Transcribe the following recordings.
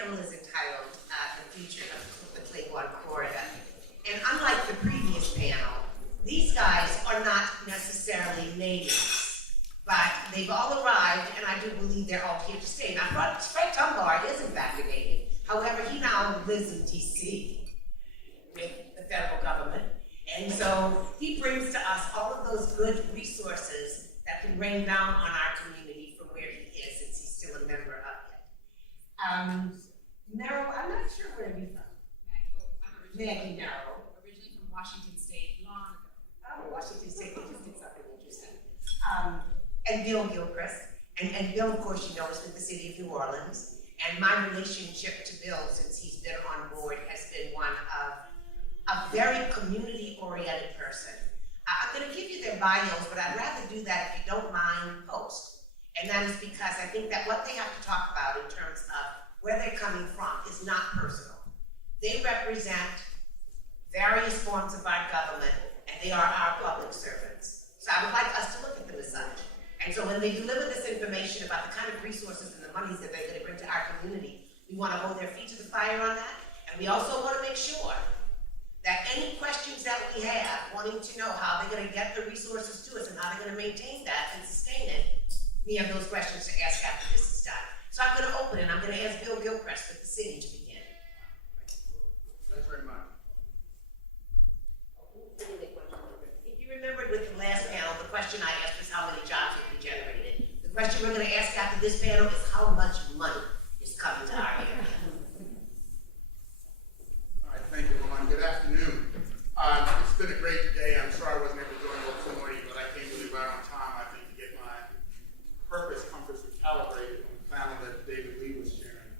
panel is entitled The Future of the Claiborne Corridor. And unlike the previous panel, these guys are not necessarily natives, but they've all arrived, and I do believe they're all here to stay. Now, Fred Tombar is in fact a native. However, he now lives in DC with the federal government. And so he brings to us all of those good resources that can rain down on our community from where he is, since he's still a member of it. Merrill, I'm not sure where you're from. Maggie, Merrill. Originally from Washington State, long ago. Oh, Washington State, they just did something interesting. And Gilchrist. And Bill, of course, you know, is with the city of New Orleans. And my relationship to Bill, since he's been on board, has been one of a very community-oriented person. I'm going to give you their bios, but I'd rather do that, if you don't mind, post. And that is because I think that what they have to talk about in terms of where they're coming from is not personal. They represent various forms of our government, and they are our public servants. So I would like us to look at them as such. And so when they deliver this information about the kind of resources and the monies that they're going to bring to our community, we want to hold their feet to the fire on that. And we also want to make sure that any questions that we have, wanting to know how they're going to get the resources to us and how they're going to maintain that and sustain it, we have those questions to ask after this is done. So I'm going to open it, and I'm going to ask Bill Gilchrist with the city to begin. Thanks very much. If you remembered with the last panel, the question I asked was how many jobs would be generated. The question we're going to ask after this panel is how much money is coming to our area. All right, thank you, Vaughn. Good afternoon. It's been a great day. I'm sorry I wasn't able to join you this morning, but I came really right on time, I think, to get my purpose compass recalibrated on the panel that David Lee was sharing,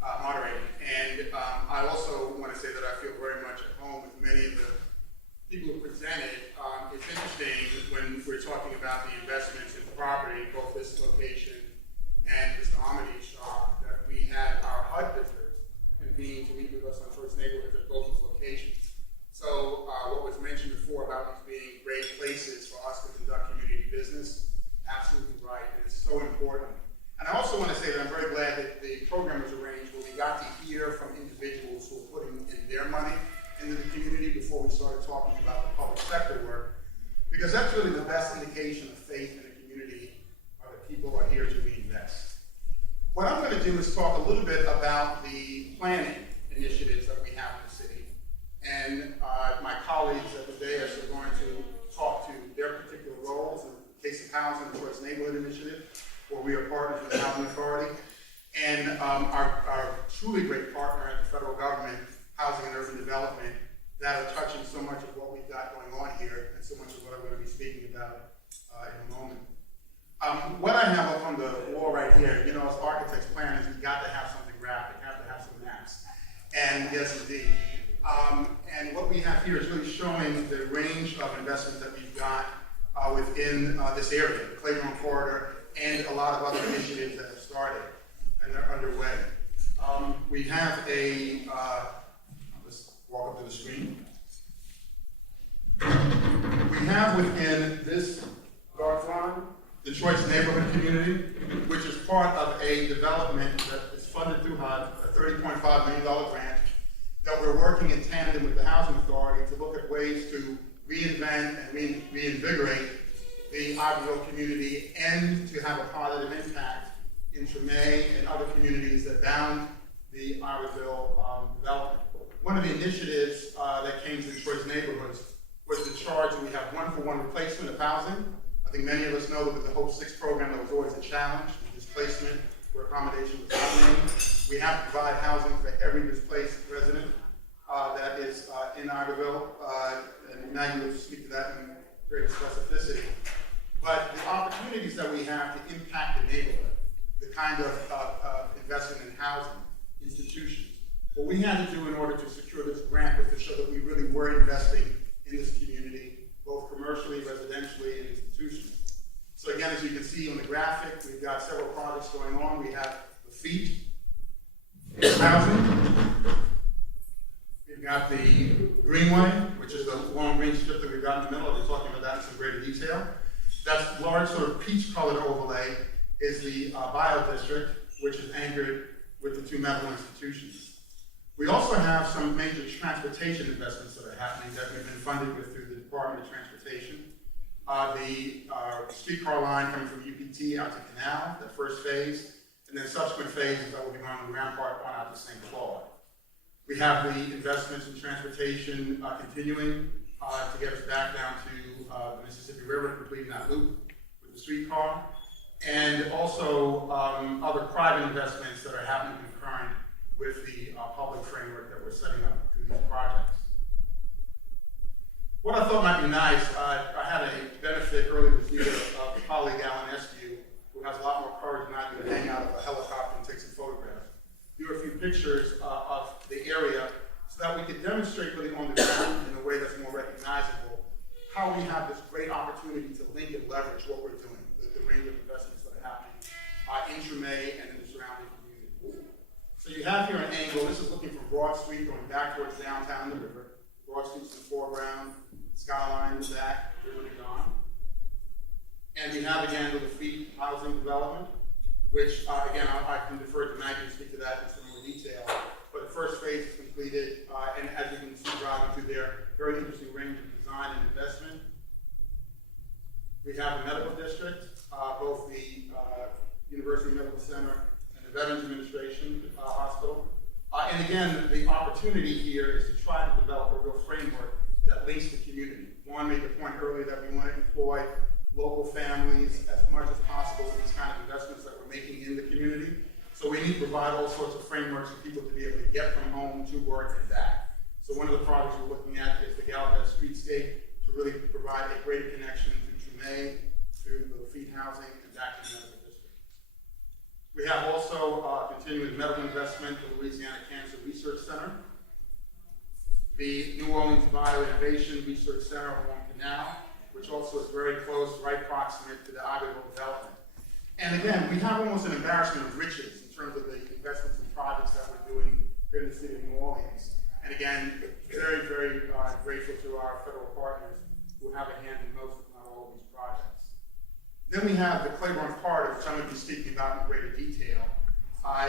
moderating. And I also want to say that I feel very much at home with many of the people who presented. It's interesting when we're talking about the investments in property, both this location and Mr. Hamadi's shop, that we had our HUD visitors convene to meet with us on First Neighborhoods at both these locations. So what was mentioned before about these being great places for us to conduct community business, absolutely right, and it's so important. And I also want to say that I'm very glad that the program was arranged where we got to hear from individuals who are putting in their money into the community before we started talking about the public sector work, because that's really the best indication of faith in the community, are that people are here to reinvest. What I'm going to do is talk a little bit about the planning initiatives that we have in the city. And my colleagues at the dais are going to talk to their particular roles in the case of housing, the Choice Neighborhood Initiative, where we are partners with the Housing Authority, and our truly great partner at the federal government, Housing and Urban Development, that are touching so much of what we've got going on here, and so much of what I'm going to be speaking about in a moment. What I have up on the wall right here, you know, as architects, planners, we've got to have something graphic, have to have some maps. And yes, indeed. And what we have here is really showing the range of investment that we've got within this area, the Claiborne Corridor, and a lot of other initiatives that have started and are underway. We have a, let's walk up to the screen. We have within this dark line the Choice Neighborhood Community, which is part of a development that is funded through HUD, a $30.5 million grant, that we're working in tandem with the Housing Authority to look at ways to reinvent and reinvigorate the Iberville community and to have a positive impact in Treme and other communities that bound the Iberville development. One of the initiatives that came to the Choice Neighborhoods was the charge that we have one-for-one replacement of housing. I think many of us know that with the Hope 6 program, that was always a challenge, the displacement where accommodation was not made. We have to provide housing for every displaced resident that is in Iberville, and Maggie will speak to that in greater specificity. But the opportunities that we have to impact the neighborhood, the kind of investment in housing, institutions, what we had to do in order to secure this grant was to show that we really were investing in this community, both commercially, residentially, and institutionally. So again, as you can see on the graphic, we've got several projects going on. We have the feet, housing. We've got the Greenway, which is the long green strip that we've got in the middle. I'll be talking about that in some greater detail. That large sort of peach-colored overlay is the bio district, which is anchored with the the two medical institutions. We also have some major transportation investments that are happening that we've been funded with through the Department of Transportation. The streetcar line coming from UPT out to Canal, the first phase, and then subsequent phases that will be going on the Rampart one out to St. Claude. We have the investments in transportation continuing to get us back down to the Mississippi River, completing that loop with the streetcar, and also other private investments that are happening concurrent with the public framework that we're setting up through these projects. What I thought might be nice, I had a benefit earlier this year of a colleague, Alan Eskew, who has a lot more courage than I do to hang out of a helicopter and take some photographs, do a few pictures of the area so that we could demonstrate really on the ground in a way that's more recognizable how we have this great opportunity to link and leverage what we're doing, the range of investments that are happening in Treme and in the surrounding community. So you have here an angle. This is looking from Broad Street going back towards downtown and the river. Broad Street's in the foreground, skyline in the back, river to gone. And we have again the Lafitte housing development, which again I can defer to Maggie to speak to that in some more detail. But the first phase is completed, and as you can see driving through there, very interesting range of design and investment. We have the medical district, both the University Medical Center and the Veterans Administration Hospital. And again, the opportunity here is to try to develop a real framework that links the community. Vaughn made the point earlier that we want to employ local families as much as possible in these kind of investments that we're making in the community. So we need to provide all sorts of frameworks for people to be able to get from home to work and back. So one of the projects we're looking at is the Galvez Streetscape to really provide a greater connection to Treme, through the Lafitte housing, and back to the medical district. We have also continuing medical investment, the Louisiana Cancer Research Center, the New Orleans Bioinnovation Research Center along Canal, which also is very close, right proximate to the Iberville development. And again, we have almost an embarrassment of riches in terms of the investments and projects that we're doing here in the city of New Orleans. And again, very, very grateful to our federal partners who have a hand in most, if not all, of these projects. Then we have the Claiborne Corridor, which I'm going to be speaking about in greater detail.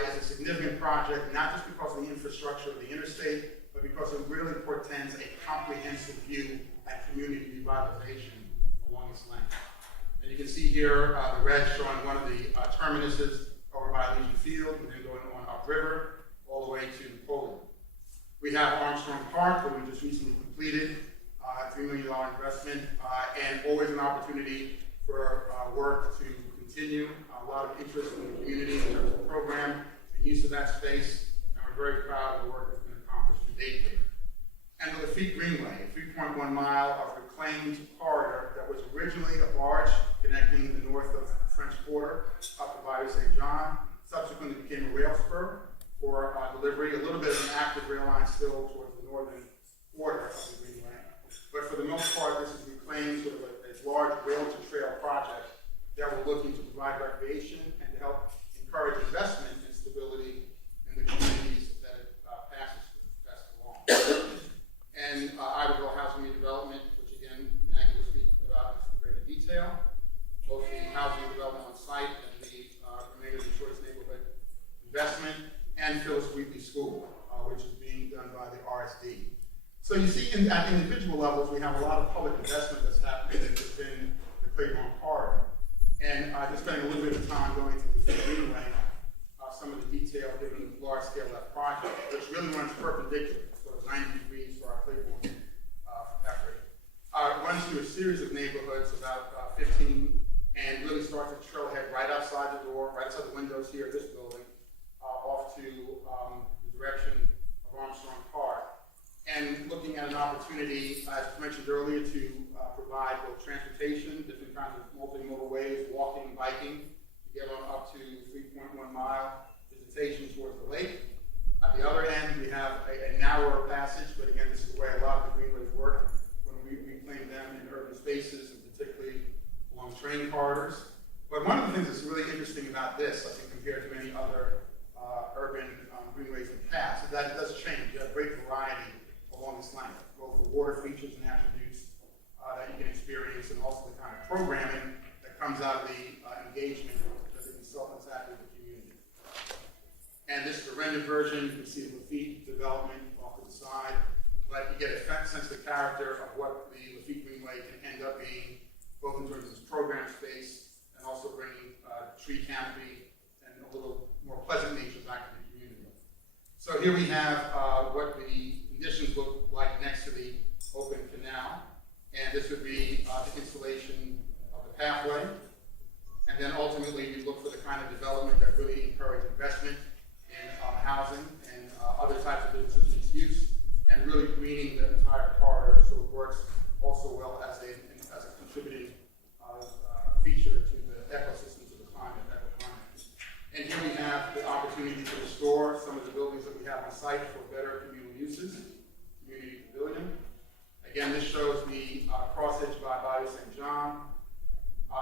It's a significant project, not just because of the infrastructure of the interstate, but because it really portends a comprehensive view at community revitalization along its length. And you can see here the red showing one of the terminuses over by Legion Field, and then going on upriver all the way to Napoleon. We have Armstrong Park, that we just recently completed, $3 million investment, and always an opportunity for work to continue. A lot of interest in the community in terms of the program and use of that space, and we're very proud of the work that's been accomplished to date here. And the Lafitte Greenway, a 3.1 mile of reclaimed corridor that was originally a barge connecting the north of the French Quarter up to Bayou St. John, subsequently became a rail spur for delivery, a little bit of an active rail line still towards the northern border of the Greenway. But for the most part, this is reclaimed sort of a large rail-to-trail project that we're looking to provide recreation and to help encourage investment and stability in the communities that it passes along. And Iberville Housing and Development, which again, Maggie will speak about in greater detail. Both the housing development on site and the remainder of the Choice Neighborhood investment, and Phyllis Wheatley School, which is being done by the RSD. So you see at individual levels, we have a lot of public investment that's happening within the Claiborne Corridor. And just spending a little bit of time going through the Greenway, some of the detail given the large scale of that project, which really runs perpendicular, so 90 degrees for our Claiborne effort. It runs through a series of neighborhoods, about 15, and really starts at Trailhead right outside the door, right outside the windows here of this building, off to the direction of Armstrong Park. And looking at an opportunity, as mentioned earlier, to provide both transportation, different kinds of multimodal ways, walking, biking, to get on up to 3.1 mile visitation towards the lake. At the other end, we have a narrower passage, but again, this is the way a lot of the greenways work when we reclaim them in urban spaces, and particularly along train corridors. But one of the things that's really interesting about this, I think, compared to many other urban greenways in the past, is that it does change. You have great variety along this length, both the water features and attributes that you can experience, and also the kind of programming that comes out of the engagement that the consultants have with the community. And this is the rendered version, you can see the Lafitte development off to the side, but you get a sense of the character of what the Lafitte Greenway can end up being, both in terms of its program space and also bringing tree canopy and a little more pleasant nature back to the community. So here we have what the conditions look like next to the open canal, and this would be the installation of the pathway. And then ultimately, we look for the kind of development that really encourage investment in housing and other types of businesses mixed use, and really greening the entire corridor so it works also well as a contributing feature to the ecosystems of the climate. And here we have the opportunity to restore some of the buildings that we have on site for better communal uses, community pavilion. Again, this shows the crossage by Bayou St. John.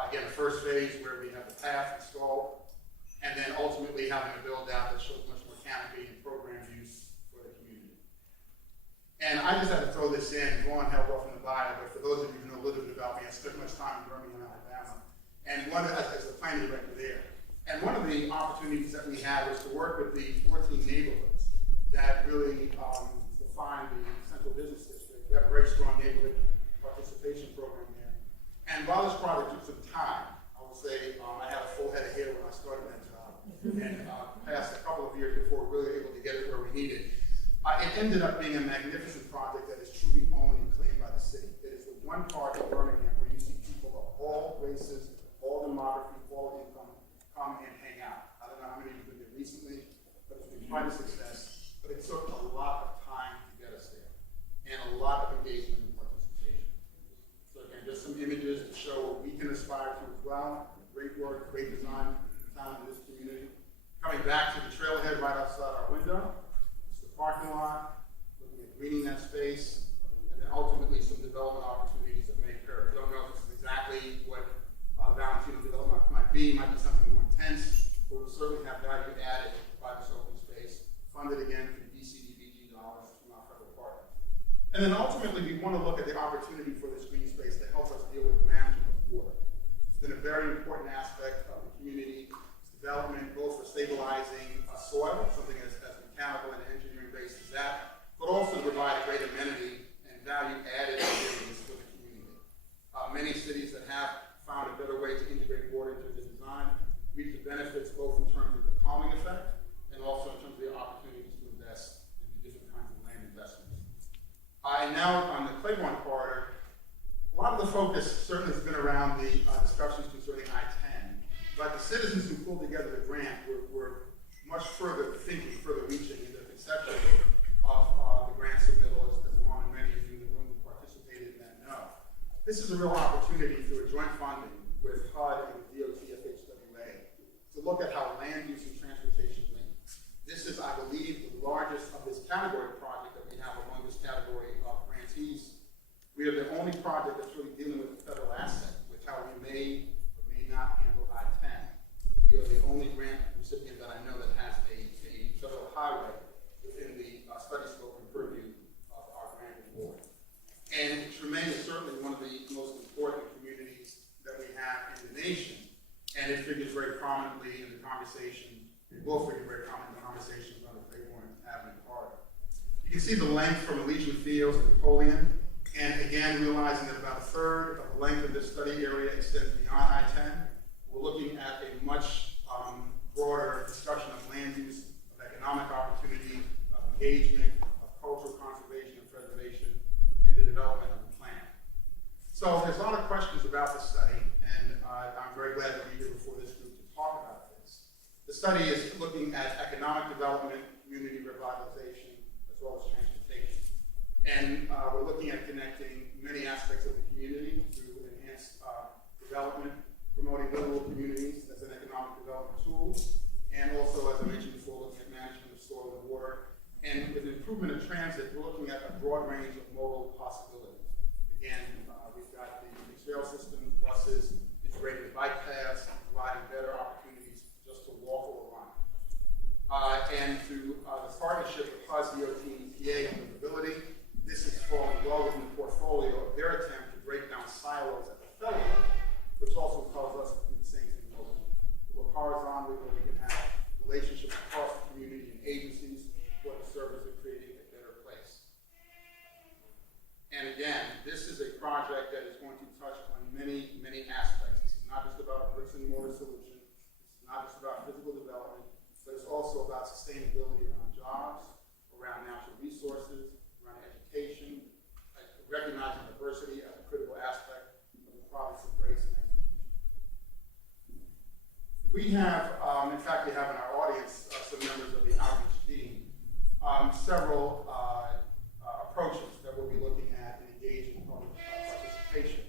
Again, the first phase where we have the path installed, and then ultimately having a build out that shows much more canopy and program use for the community. And I just had to throw this in. Vaughn held off in the bio, but for those of you who know a little bit about me, I spent much time in Birmingham, Alabama, and as a planning director there. And one of the opportunities that we had was to work with the 14 neighborhoods that really define the central business district. We have a very strong neighborhood participation program there. And while this project took some time, I will say I had a full head of hair when I started that job, and passed a couple of years before we were really able to get it where we needed. It ended up being a magnificent project that is truly owned and claimed by the city. It is the one part of Birmingham where you see people of all races, all demography, all income come and hang out. I don't know how many of you have been there recently, but it's been quite a success. But it took a lot of time to get us there, and a lot of engagement and participation. So again, just some images to show what we can aspire to as well. Great work, great design, talent in this community. Coming back to the trailhead right outside our window, it's the parking lot, looking at greening that space, and then ultimately some development opportunities that may occur. I don't know if this is exactly what Valentino development might be something more intense, but we'll certainly have value added by this open space, funded again through DCDBG dollars from our federal partners. And then ultimately, we want to look at the opportunity for this green space to help us deal with the management of water. It's been a very important aspect of the community's development, both for stabilizing soil, something as mechanical and engineering based as that, but also to provide a great amenity and value added experience for the community. Many cities that have found a better way to integrate water into the design reap the benefits both in terms of the calming effect and also in terms of the opportunities to invest in different kinds of land investments. Now on the Claiborne Corridor, a lot of the focus certainly has been around the discussions concerning I-10, but the citizens who pulled together the grant were much further thinking, further reaching in the conception of the grant submittal, as Vaughn and many of you in the room who participated in that know. This is a real opportunity through a joint funding with HUD and with DOT FHWA to look at how land use and transportation link. This is, I believe, the largest of this category project that we have among this category of grantees. We are the only project that's really dealing with the federal asset, with how we may or may not handle I-10. We are the only grant recipient that I know that has a federal highway within the study scope and purview of our grant award. And Treme is certainly one of the most important communities that we have in the nation, and it figures very prominently in the conversation. It will figure very prominently in the conversations on the Claiborne Avenue corridor. You can see the length from Elysian Fields to Napoleon, and again, realizing that about a third of the length of this study area extends beyond I-10. We're looking at a much broader discussion of land use, of economic opportunity, of engagement, of cultural conservation and preservation, and the development of the plan. So there's a lot of questions about this study, and I'm very glad to be here before this group to talk about this. The study is looking at economic development, community revitalization, as well as transportation. And we're looking at connecting many aspects of the community through enhanced development, promoting livable communities as an economic development tool, and also, as I mentioned before, looking at management of soil and water. And with the improvement of transit, we're looking at a broad range of modal possibilities. Again, we've got the trail systems, buses, integrated bike paths, providing better opportunities just to walk or run. And through the partnership with HUD, DOT, and EPA on mobility, this is falling well within the portfolio of their attempt to break down silos at the federal level, which also calls us to do the same thing locally. To look horizontally where we can have relationships across the community and agencies about sustainability around jobs, around natural resources, around education, recognizing diversity as a critical aspect of the products of race and execution. We have, in fact, we have in our audience some members of the outreach team, several approaches that we'll be looking at in engaging public participation.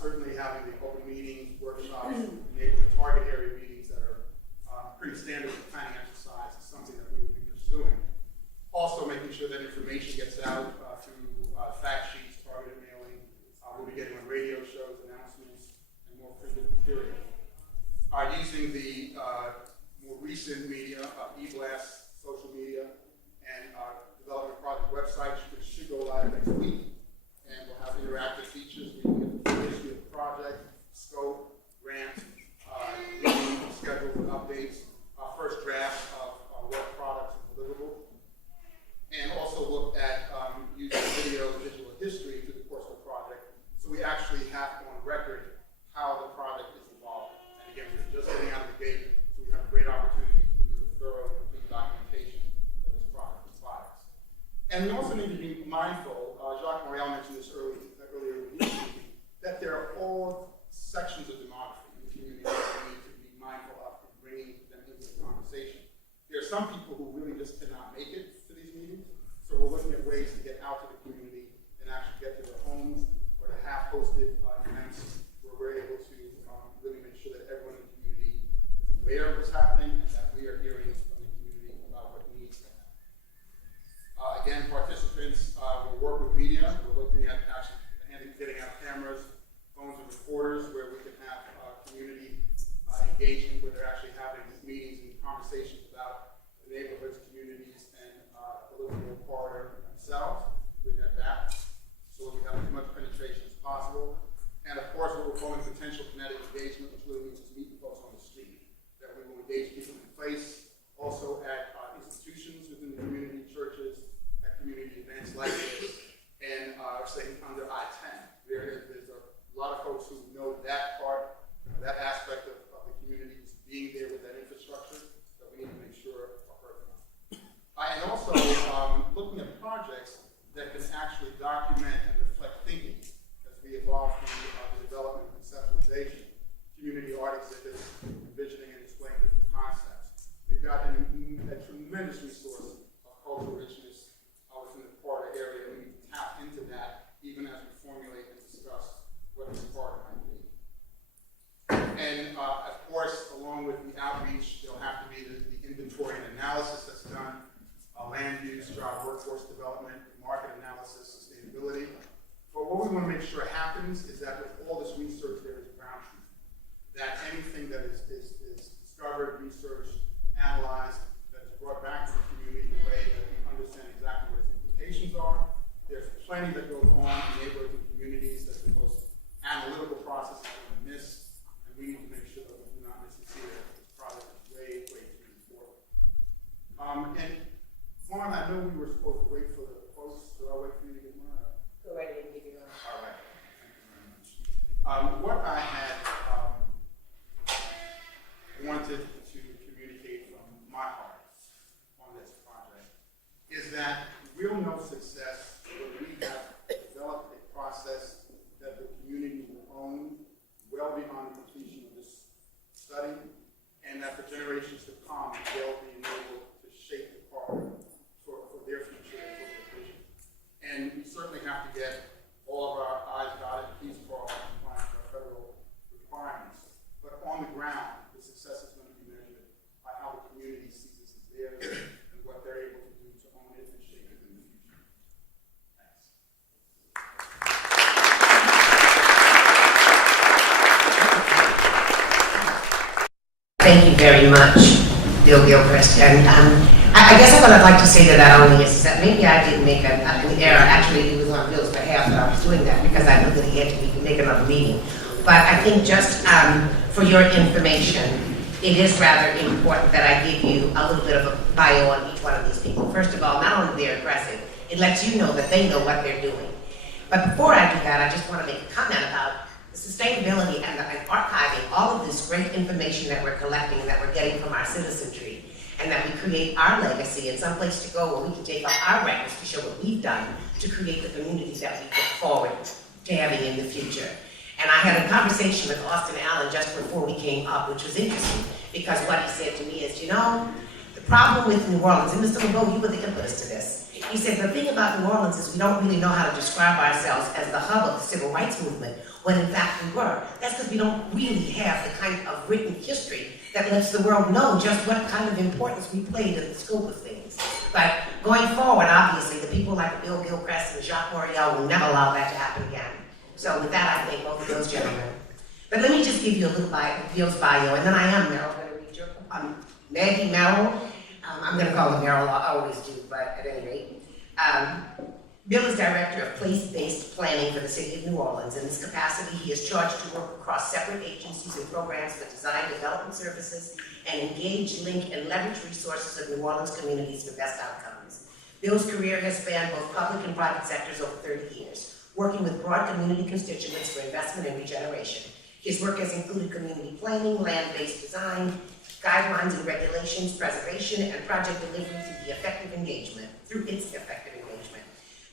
Certainly having the open meetings, workshops, enabling target area meetings that are pretty standard for planning exercise is something that we will be pursuing. Also making sure that information gets out through fact sheets, targeted mailing. We'll be getting on radio shows, announcements, and more printed material. Using the more recent media, e-blasts, social media, and development project websites, which should go live next week. And we'll have interactive features. We can get the history of the project, scope, grant, meeting schedules and updates, our first draft of what products are deliverable, and also look at using video and visual history through the course of the project, so we actually have on record how the project is evolving. And again, we're just getting out of the gate, so we have a great opportunity to do the thorough, complete documentation that this project requires. And we also need to be mindful, Merrill mentioned this earlier in the meeting, that there are all sections of demography in the community that we need to be mindful of and bringing them into the conversation. There are some people who really just cannot make it to these meetings, so we're looking at ways to get out to the community and actually get to their homes or to have hosted events where we're able to really make sure that everyone in the community is aware of what's happening and that we are hearing from the community about what needs to happen. Again, participants will work with media. We're looking at actually getting out cameras, phones, and recorders where we can have community engagement, where they're actually having meetings and conversations about the neighborhoods, communities, and the Liverpool corridor themselves. Bring that back so we have as much penetration as possible. And of course, what we're calling potential kinetic engagement, which really means just meeting folks on the street. That we will engage people in place, also at institutions within the community, churches, at community events like this, and say under I-10. There's a lot of folks who know that part, that aspect of the community, being there with that infrastructure, that we need to make sure are heard from. And also looking at projects that can actually document and reflect thinking as we evolve through the development and conceptualization, community art exhibits, envisioning and displaying different concepts. We've got a tremendous resource of cultural richness within the corridor area. We need to tap into that even as we formulate and discuss what this corridor might be. And of course, along with the outreach, there'll have to be the inventory and analysis that's done, land use, job workforce development, market analysis, sustainability. But what we want to make sure happens is that with all this research, there is ground truth. That anything that is discovered, researched, analyzed, that is brought back to the community in a way that we understand exactly what its implications are. There's plenty that goes on in neighborhoods and communities that the most analytical process is going to miss, and we need to make sure that we do not miss it here. This project is way too important. And Vaughn, I know we were supposed to wait for the quotes, so I'll wait for you to get mine. Go right ahead and give your own. All right. Thank you very much. What I had wanted to communicate from my heart on this project is that we'll know success when we have developed a process that the community will own well beyond the completion of this study, and that for generations to come, they'll be able to shape the corridor for their future and for their vision. And we certainly have to get all of our I's dotted, T's crossed, and compliant with our federal requirements. But on the ground, the success is going to be measured by how the community sees this as theirs and what they're able to do to own it and shape it in the future. Thanks. Thank you very much, Bill Gilchrist. And I guess what I'd like to say to that only is that maybe I did make an error. Actually, it was on Bill's behalf that I was doing that because I knew that he had to make another meeting. But I think just for your information, it is rather important that I give you a little bit of a bio on each one of these people. First of all, not only they're aggressive, it lets you know that they know what they're doing. But before I do that, I just want to make a comment about the sustainability and archiving all of this great information that we're collecting and that we're getting from our citizenry. and that we create our legacy and some place to go where we can take our records to show what we've done to create the community that we look forward to having in the future. And I had a conversation with Austin Allen just before we came up, which was interesting, because what he said to me is, you know, the problem with New Orleans, and Mr. LeBeau, you were the impetus to this. He said, the thing about New Orleans is we don't really know how to describe ourselves as the hub of the civil rights movement, when in fact we were. That's because we don't really have the kind of written history that lets the world know just what kind of importance we played in the scope of things. But going forward, obviously, the people like Bill Gilchrist and Jacques Merrill will never allow that to happen again. So with that, I thank both of those gentlemen. But let me just give you a little Bill's bio, and then I am Merrill. I'm going to read your, Maggie Merrill. I'm going to call her Merrill, I always do, but at any rate. Bill is Director of Place-Based Planning for the City of New Orleans. In this capacity, he is charged to work across separate agencies and programs for design development services and engage, link, and leverage resources of New Orleans communities for best outcomes. Bill's career has spanned both public and private sectors over 30 years, working with broad community constituents for investment and regeneration. His work has included community planning, land-based design, guidelines and regulations, preservation, and project delivery through its effective engagement.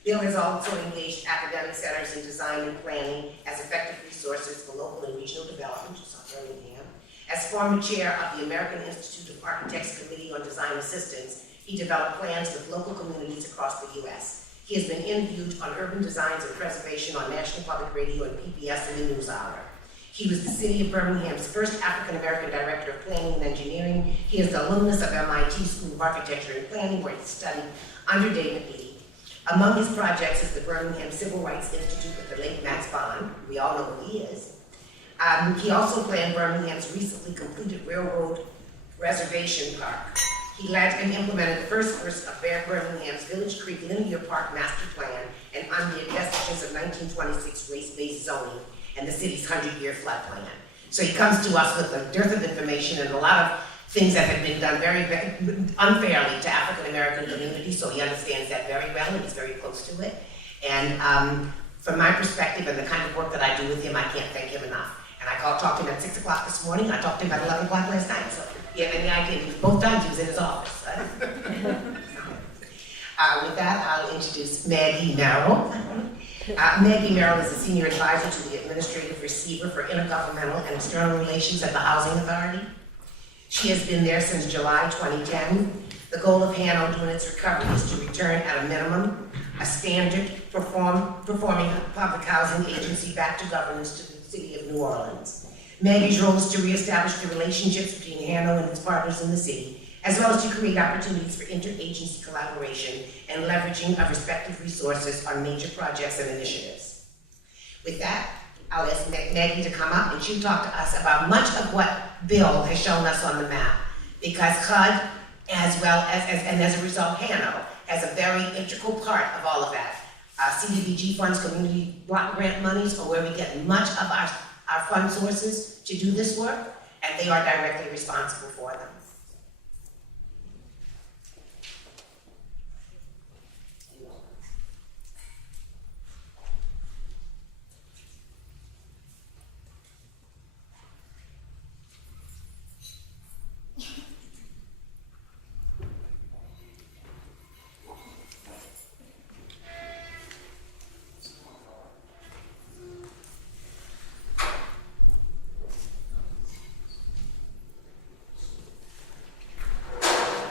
Bill has also engaged academic centers in design and planning as effective resources for local and regional development, just on Birmingham. As former chair of the American Institute of Architects Committee on Design Assistance, he developed plans with local communities across the U.S. He has been interviewed on urban designs and preservation on National Public Radio and PBS and the NewsHour. He was the City of Birmingham's first African-American Director of Planning and Engineering. He is the alumnus of MIT School of Architecture and Planning, where he studied under David Lee. Among his projects is the Birmingham Civil Rights Institute with the late Max Vaughn. We all know who he is. He also planned Birmingham's recently completed Railroad Reservation Park. He led and implemented the first of Birmingham's Village Creek Linear Park Master Plan and undid vestiges of 1926 race-based zoning and the city's 100-year flood plan. So he comes to us with a dearth of information and a lot of things that have been done very, very unfairly to African-American communities, so he understands that very well and he's very close to it. And from my perspective and the kind of work that I do with him, I can't thank him enough. And I talked to him at 6 o'clock this morning, I talked to him at 11 o'clock last night, so if you have any idea, both times he was in his office. With that, I'll introduce Maggie Merrill. Maggie Merrill is a senior advisor to the administrative receiver for intergovernmental and external relations at the Housing Authority. She has been there since July 2010. The goal of HANO during its recovery is to return at a minimum a standard performing public housing agency back to governance to the City of New Orleans. Maggie's role is to reestablish the relationships between HANO and its partners in the city, as well as to create opportunities for interagency collaboration and leveraging of respective resources on major projects and initiatives. With that, I'll ask Maggie to come up and she'll talk to us about much of what Bill has shown us on the map, because HUD, as well as a result, HANO, has a very integral part of all of that. CDBG funds, community block grant monies, are where we get much of our fund sources to do this work, and they are directly responsible for them.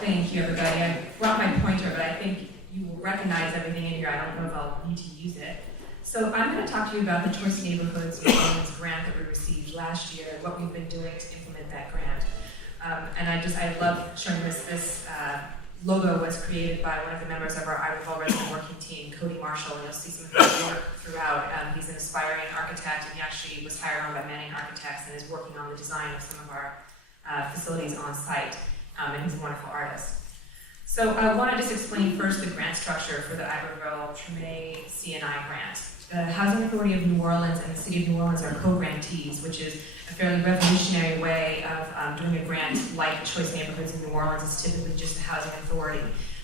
Thank you, everybody. I brought my pointer, but I think you will recognize everything in here. I don't know if I'll need to use it. So I'm going to talk to you about the Choice Neighborhoods grant that we received last year, and what we've been doing to implement that grant. And I love showing this logo was created by one of the members of our Iberville resident working team, Cody Marshall, and you'll see some of his work throughout. He's an aspiring architect, and he actually was hired on by Manning Architects and is working on the design of some of our facilities on site. And he's a wonderful artist. So I want to just explain first the grant structure for the Iberville Treme C&I grant. The Housing Authority of New Orleans and the City of New Orleans are co-grantees, which is a fairly revolutionary way of doing a grant like Choice Neighborhoods in New Orleans. It's typically just a housing authority.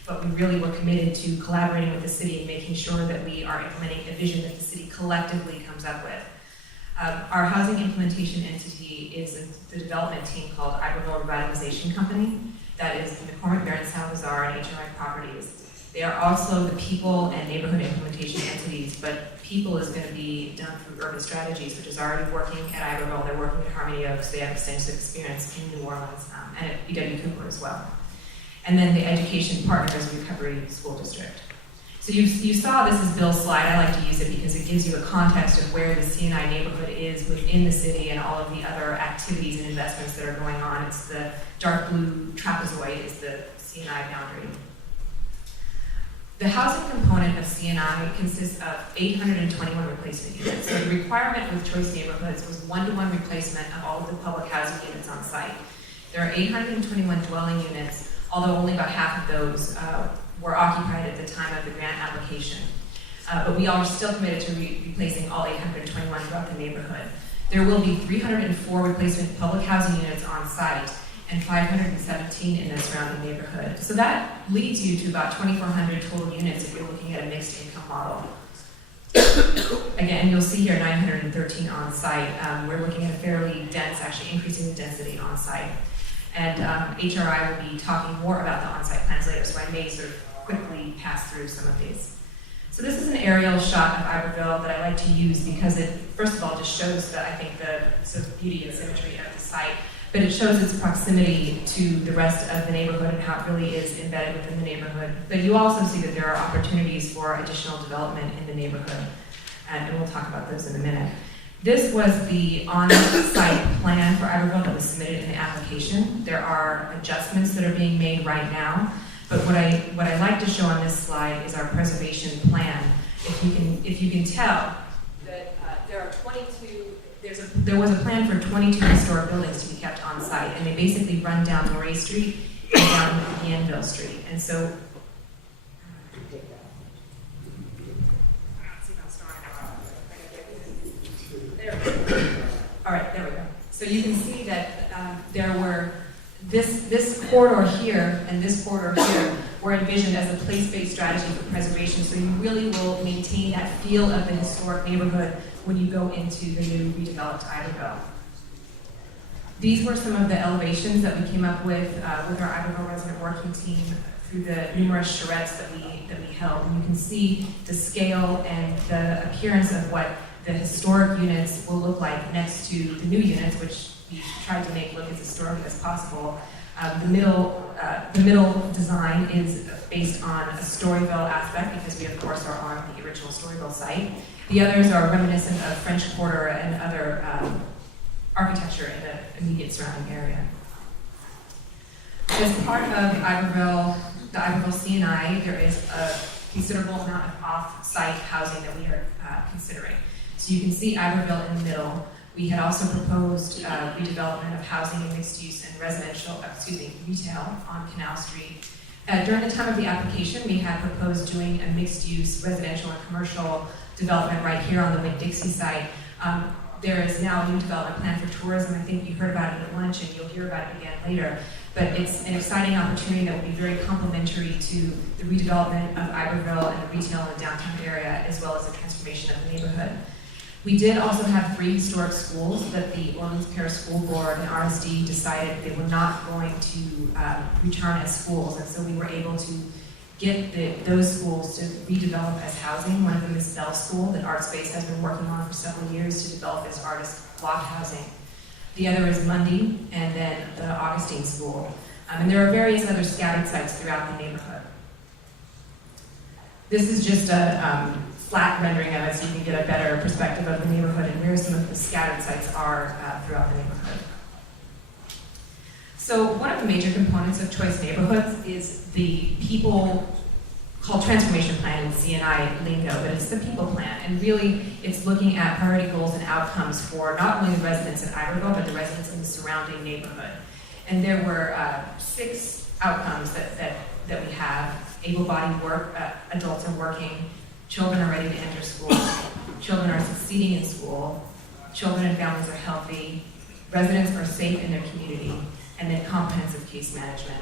But we really were committed to collaborating with the city and making sure that we are implementing a vision that the city collectively comes up with. Our housing implementation entity is the development team called Iberville Revitalization Company that is the McCormick Baron Salazar and HRI properties. They are also the people and neighborhood implementation entities, but people is going to be done through Urban Strategies, which is already working at Iberville. They're working at Harmony Oaks. They have extensive experience in New Orleans and at BW Cooper as well. And then the Education Partners Recovery School District. So you saw this is Bill's slide. I like to use it because it gives you a context of where the C&I neighborhood is within the city and all of the other activities and investments that are going on. It's the dark blue trapezoid is the C&I boundary. The housing component of C&I consists of 821 replacement units. So the requirement with Choice Neighborhoods was one-to-one replacement of all of the public housing units on site. There are 821 dwelling units, although only about half of those were occupied at the time of the grant application. But we are still committed to replacing all 821 throughout the neighborhood. There will be 304 replacement public housing units on site and 517 in the surrounding neighborhood. So that leads you to about 2,400 total units if you're looking at a mixed income model. Again, you'll see here 913 on site. We're looking at a fairly dense, actually increasing the density on site. And HRI will be talking more about the on-site plans later, so I may sort of quickly pass through some of these. So this is an aerial shot of Iberville that I like to use because it, first of all, just shows that I think the sort of beauty and symmetry of the site, but it shows its proximity to the rest of the neighborhood and how it really is embedded within the neighborhood. But you also see that there are opportunities for additional development in the neighborhood, and we'll talk about those in a minute. This was the on-site plan for Iberville that was submitted in the application. There are adjustments that are being made right now, but what I like to show on this slide is our preservation plan. If you can tell that there are 22. There was a plan for 22 historic buildings to be kept on site, and they basically run down Murray Street and down Bienville Street. And so, all right, there we go. So you can see that there were this corridor here and this corridor here were envisioned as a place-based strategy for preservation. So you really will maintain that feel of the historic neighborhood when you go into the new redeveloped Iberville. These were some of the elevations that we came up with our Iberville resident working team through the numerous charrettes that we held. And you can see the scale and the appearance of what the historic units will look like next to the new units, which we tried to make look as historic as possible. The middle design is based on a Storyville aspect because we, of course, are on the original Storyville site. The others are reminiscent of French Quarter and other architecture in the immediate surrounding area. As part of the Iberville C&I, there is a considerable amount of off-site housing that we are considering. So you can see Iberville in the middle. We had also proposed redevelopment of housing and mixed use and retail on Canal Street. During the time of the application, we had proposed doing a mixed use residential and commercial development right here on the Winn-Dixie site. There is now a new development plan for tourism. I think you heard about it at lunch and you'll hear about it again later. But it's an exciting opportunity that will be very complementary to the redevelopment of Iberville and the retail in the downtown area, as well as the transformation of the neighborhood. We did also have 3 historic schools that the Orleans Parish School Board and RSD decided they were not going to return as schools, and so we were able to get those schools to redevelop as housing. One of them is Bell School that ArtSpace has been working on for several years to develop as artist block housing. The other is Mundy, and then the Augustine School. And there are various other scattered sites throughout the neighborhood. This is just a flat rendering of it so you can get a better perspective of the neighborhood and where some of the scattered sites are throughout the neighborhood. So one of the major components of Choice Neighborhoods is the people called transformation plan in C&I lingo, but it's the people plan. And really, it's looking at priority goals and outcomes for not only the residents at Iberville, but the residents in the surrounding neighborhood. And there were 6 outcomes that we have. Able-bodied work, adults are working, children are ready to enter school, children are succeeding in school, children and families are healthy, residents are safe in their community, and then comprehensive case management.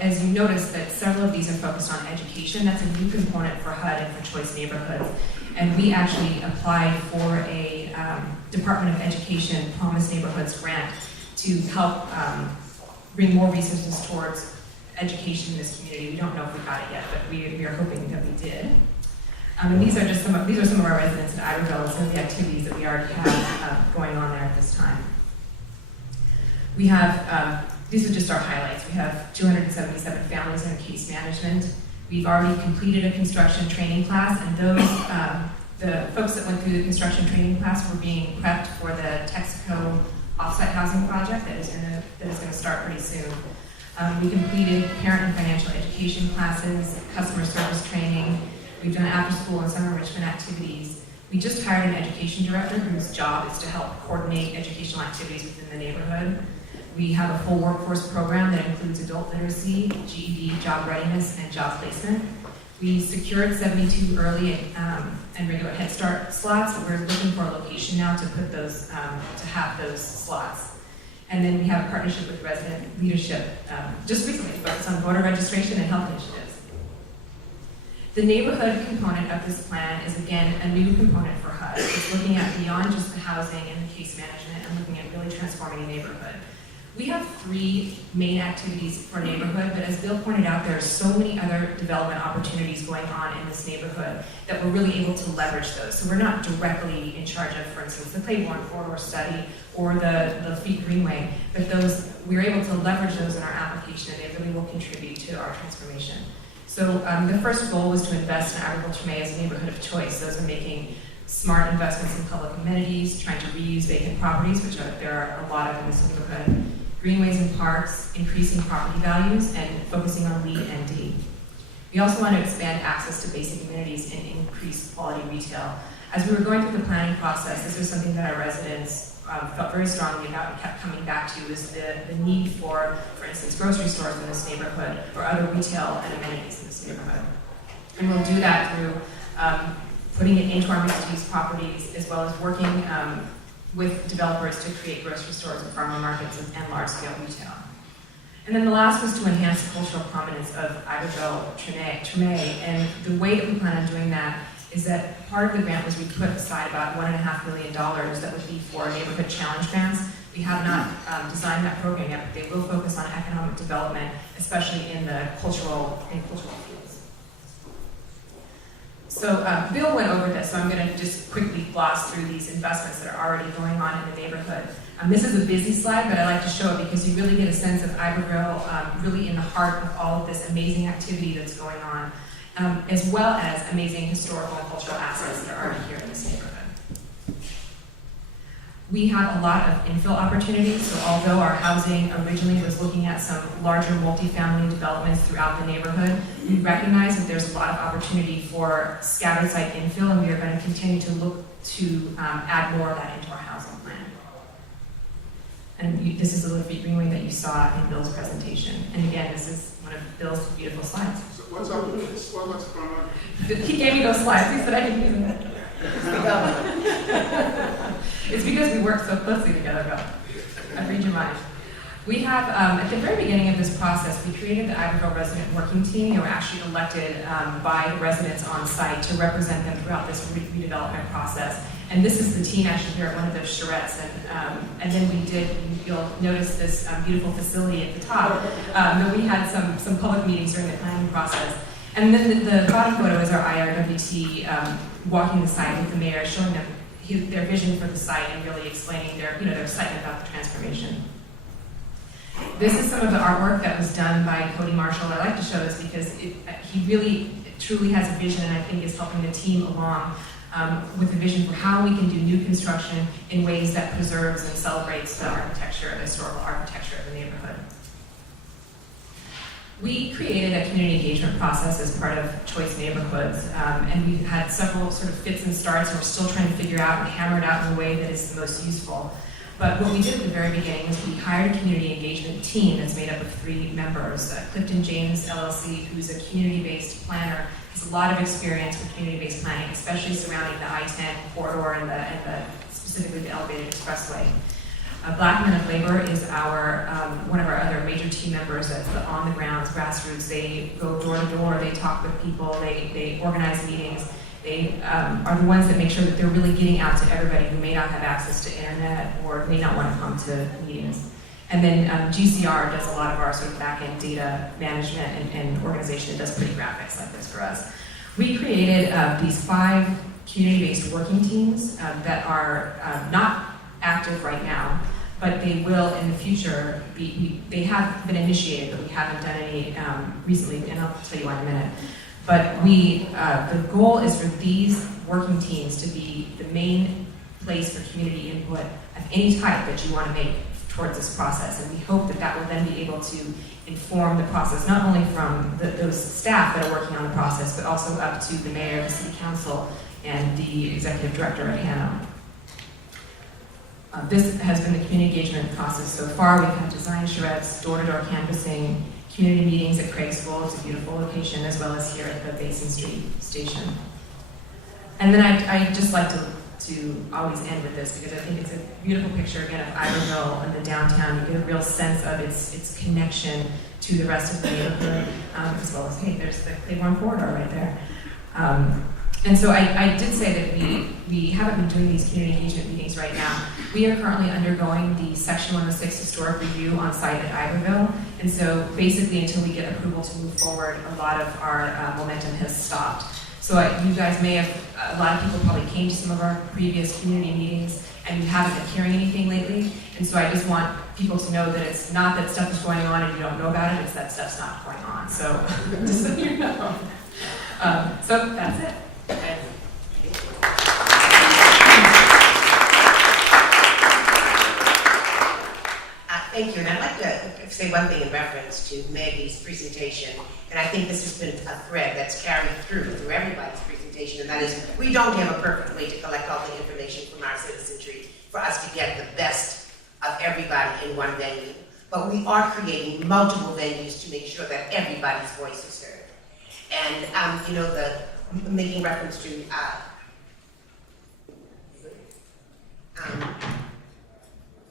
As you notice that several of these are focused on education, that's a new component for HUD and for Choice Neighborhoods. And we actually applied for a Department of Education Promise Neighborhoods grant to help bring more resources towards education in this community. We don't know if we got it yet, but we are hoping that we did. And these are some of our residents in Iberville and some of the activities that we already have going on there at this time. We have, these are just our highlights. We have 277 families in case management. We've already completed a construction training class, and those, the folks that went through the construction training class were being prepped for the Texaco offsite housing project that is going to start pretty soon. We completed parent and financial education classes, customer service training. We've done after-school and summer enrichment activities. We just hired an education director whose job is to help coordinate educational activities within the neighborhood. We have a full workforce program that includes adult literacy, GED, job readiness, and job placement. We secured 72 early and regular Head Start slots. We're looking for a location now to put those, to have those slots. And then we have a partnership with resident leadership just recently focused on voter registration and health initiatives. The neighborhood component of this plan is, again, a new component for HUD. It's looking at beyond just the housing and the case management and looking at really transforming a neighborhood. We have 3 main activities for neighborhood, but as Bill pointed out, there are so many other development opportunities going on in this neighborhood that we're really able to leverage those. So we're not directly in charge of, for instance, the Claiborne Corridor study or the Feet Greenway, but those, we're able to leverage those in our application, and they really will contribute to our transformation. So the first goal was to invest in Iberville Treme as a neighborhood of choice. Those are making smart investments in public amenities, trying to reuse vacant properties, which there are a lot of in this neighborhood, greenways and parks, increasing property values, and focusing on LEED and D. We also want to expand access to basic amenities and increase quality retail. As we were going through the planning process, this was something that our residents felt very strongly about and kept coming back to, is the need for instance, grocery stores in this neighborhood or other retail and amenities in this neighborhood. And we'll do that through putting it into our mixed-use properties, as well as working with developers to create grocery stores and farmer markets and large-scale retail. And then the last was to enhance the cultural prominence of Iberville Treme, and the way that we plan on doing that is that part of the grant was we put aside about $1.5 million that would be for neighborhood challenge grants. We have not designed that program yet, but they will focus on economic development, especially in the cultural fields. So Bill went over this, so I'm going to just quickly gloss through these investments that are already going on in the neighborhood. This is a busy slide, but I like to show it because you really get a sense of Iberville really in the heart of all of this amazing activity that's going on, as well as amazing historical and cultural assets that are already here in this neighborhood. We have a lot of infill opportunities, so although our housing originally was looking at some larger multifamily developments throughout the neighborhood, we recognize that there's a lot of opportunity for scattered site infill, and we are going to continue to look to add more of that into our housing plan. And this is the Little Feet Greenway that you saw in Bill's presentation. And again, this is one of Bill's beautiful slides. So what's up with this? What's going on? He gave me those slides. He said I didn't use them. It's because we work so closely together, Bill. I read your mind. We have, at the very beginning of this process, we created the Iberville Resident Working Team. They were actually elected by residents on site to represent them throughout this redevelopment process. And this is the team actually here at one of those charrettes. And then you'll notice this beautiful facility at the top. But we had some public meetings during the planning process. And then the bottom photo is our IRWT walking the site with the mayor, showing them their vision for the site and really explaining their excitement about the transformation. This is some of the artwork that was done by Cody Marshall. I like to show this because he really truly has a vision, and I think is helping the team along with a vision for how we can do new construction in ways that preserves and celebrates the architecture, the historical architecture of the neighborhood. We created a community engagement process as part of Choice Neighborhoods, and we've had several sort of fits and starts, and we're still trying to figure out and hammer it out in a way that is the most useful. But what we did at the very beginning was we hired a community engagement team that's made up of 3 members. Clifton James, LLC, who's a community-based planner, has a lot of experience with community-based planning, especially surrounding the I-10 corridor and specifically the elevated expressway. Black Men of Labor is one of our other major team members that's the on-the-ground grassroots. They go door to door, they talk with people, they organize meetings. They are the ones that make sure that they're really getting out to everybody who may not have access to internet or may not want to come to meetings. And then GCR does a lot of our sort of back-end data management and organization. It does pretty graphics like this for us. We created these 5 community-based working teams that are not active right now, but they will in the future be, they have been initiated, but we haven't done any recently, and I'll tell you why in a minute. But the goal is for these working teams to be the main place for community input of any type that you want to make towards this process. And we hope that that will then be able to inform the process, not only from those staff that are working on the process, but also up to the mayor, the city council, and the executive director at HANO. This has been the community engagement process so far. We've had design charrettes, door-to-door canvassing, community meetings at Craigsville. It's a beautiful location, as well as here at the Basin Street station. And then I'd just like to always end with this, because I think it's a beautiful picture, again, of Iberville and the downtown. You get a real sense of its connection to the rest of the neighborhood, as well as, hey, there's the Claiborne Corridor right there. And so I did say that we haven't been doing these community engagement meetings right now. We are currently undergoing the Section 106 historic review on site at Iberville. And so basically until we get approval to move forward, a lot of our momentum has stopped. So you guys may have, a lot of people probably came to some of our previous community meetings and you haven't been hearing anything lately. And so I just want people to know that it's not that stuff is going on and you don't know about it, it's that stuff's not going on. So just so you know. So that's it. Okay. Thank you, and I'd like to say one thing in reference to Maggie's presentation, and I think this has been a thread that's carried through everybody's presentation, and that is, we don't have a perfect way to collect all the information from our citizenry for us to get the best of everybody in one venue, but we are creating multiple venues to make sure that everybody's voice is heard. And, you know, making reference to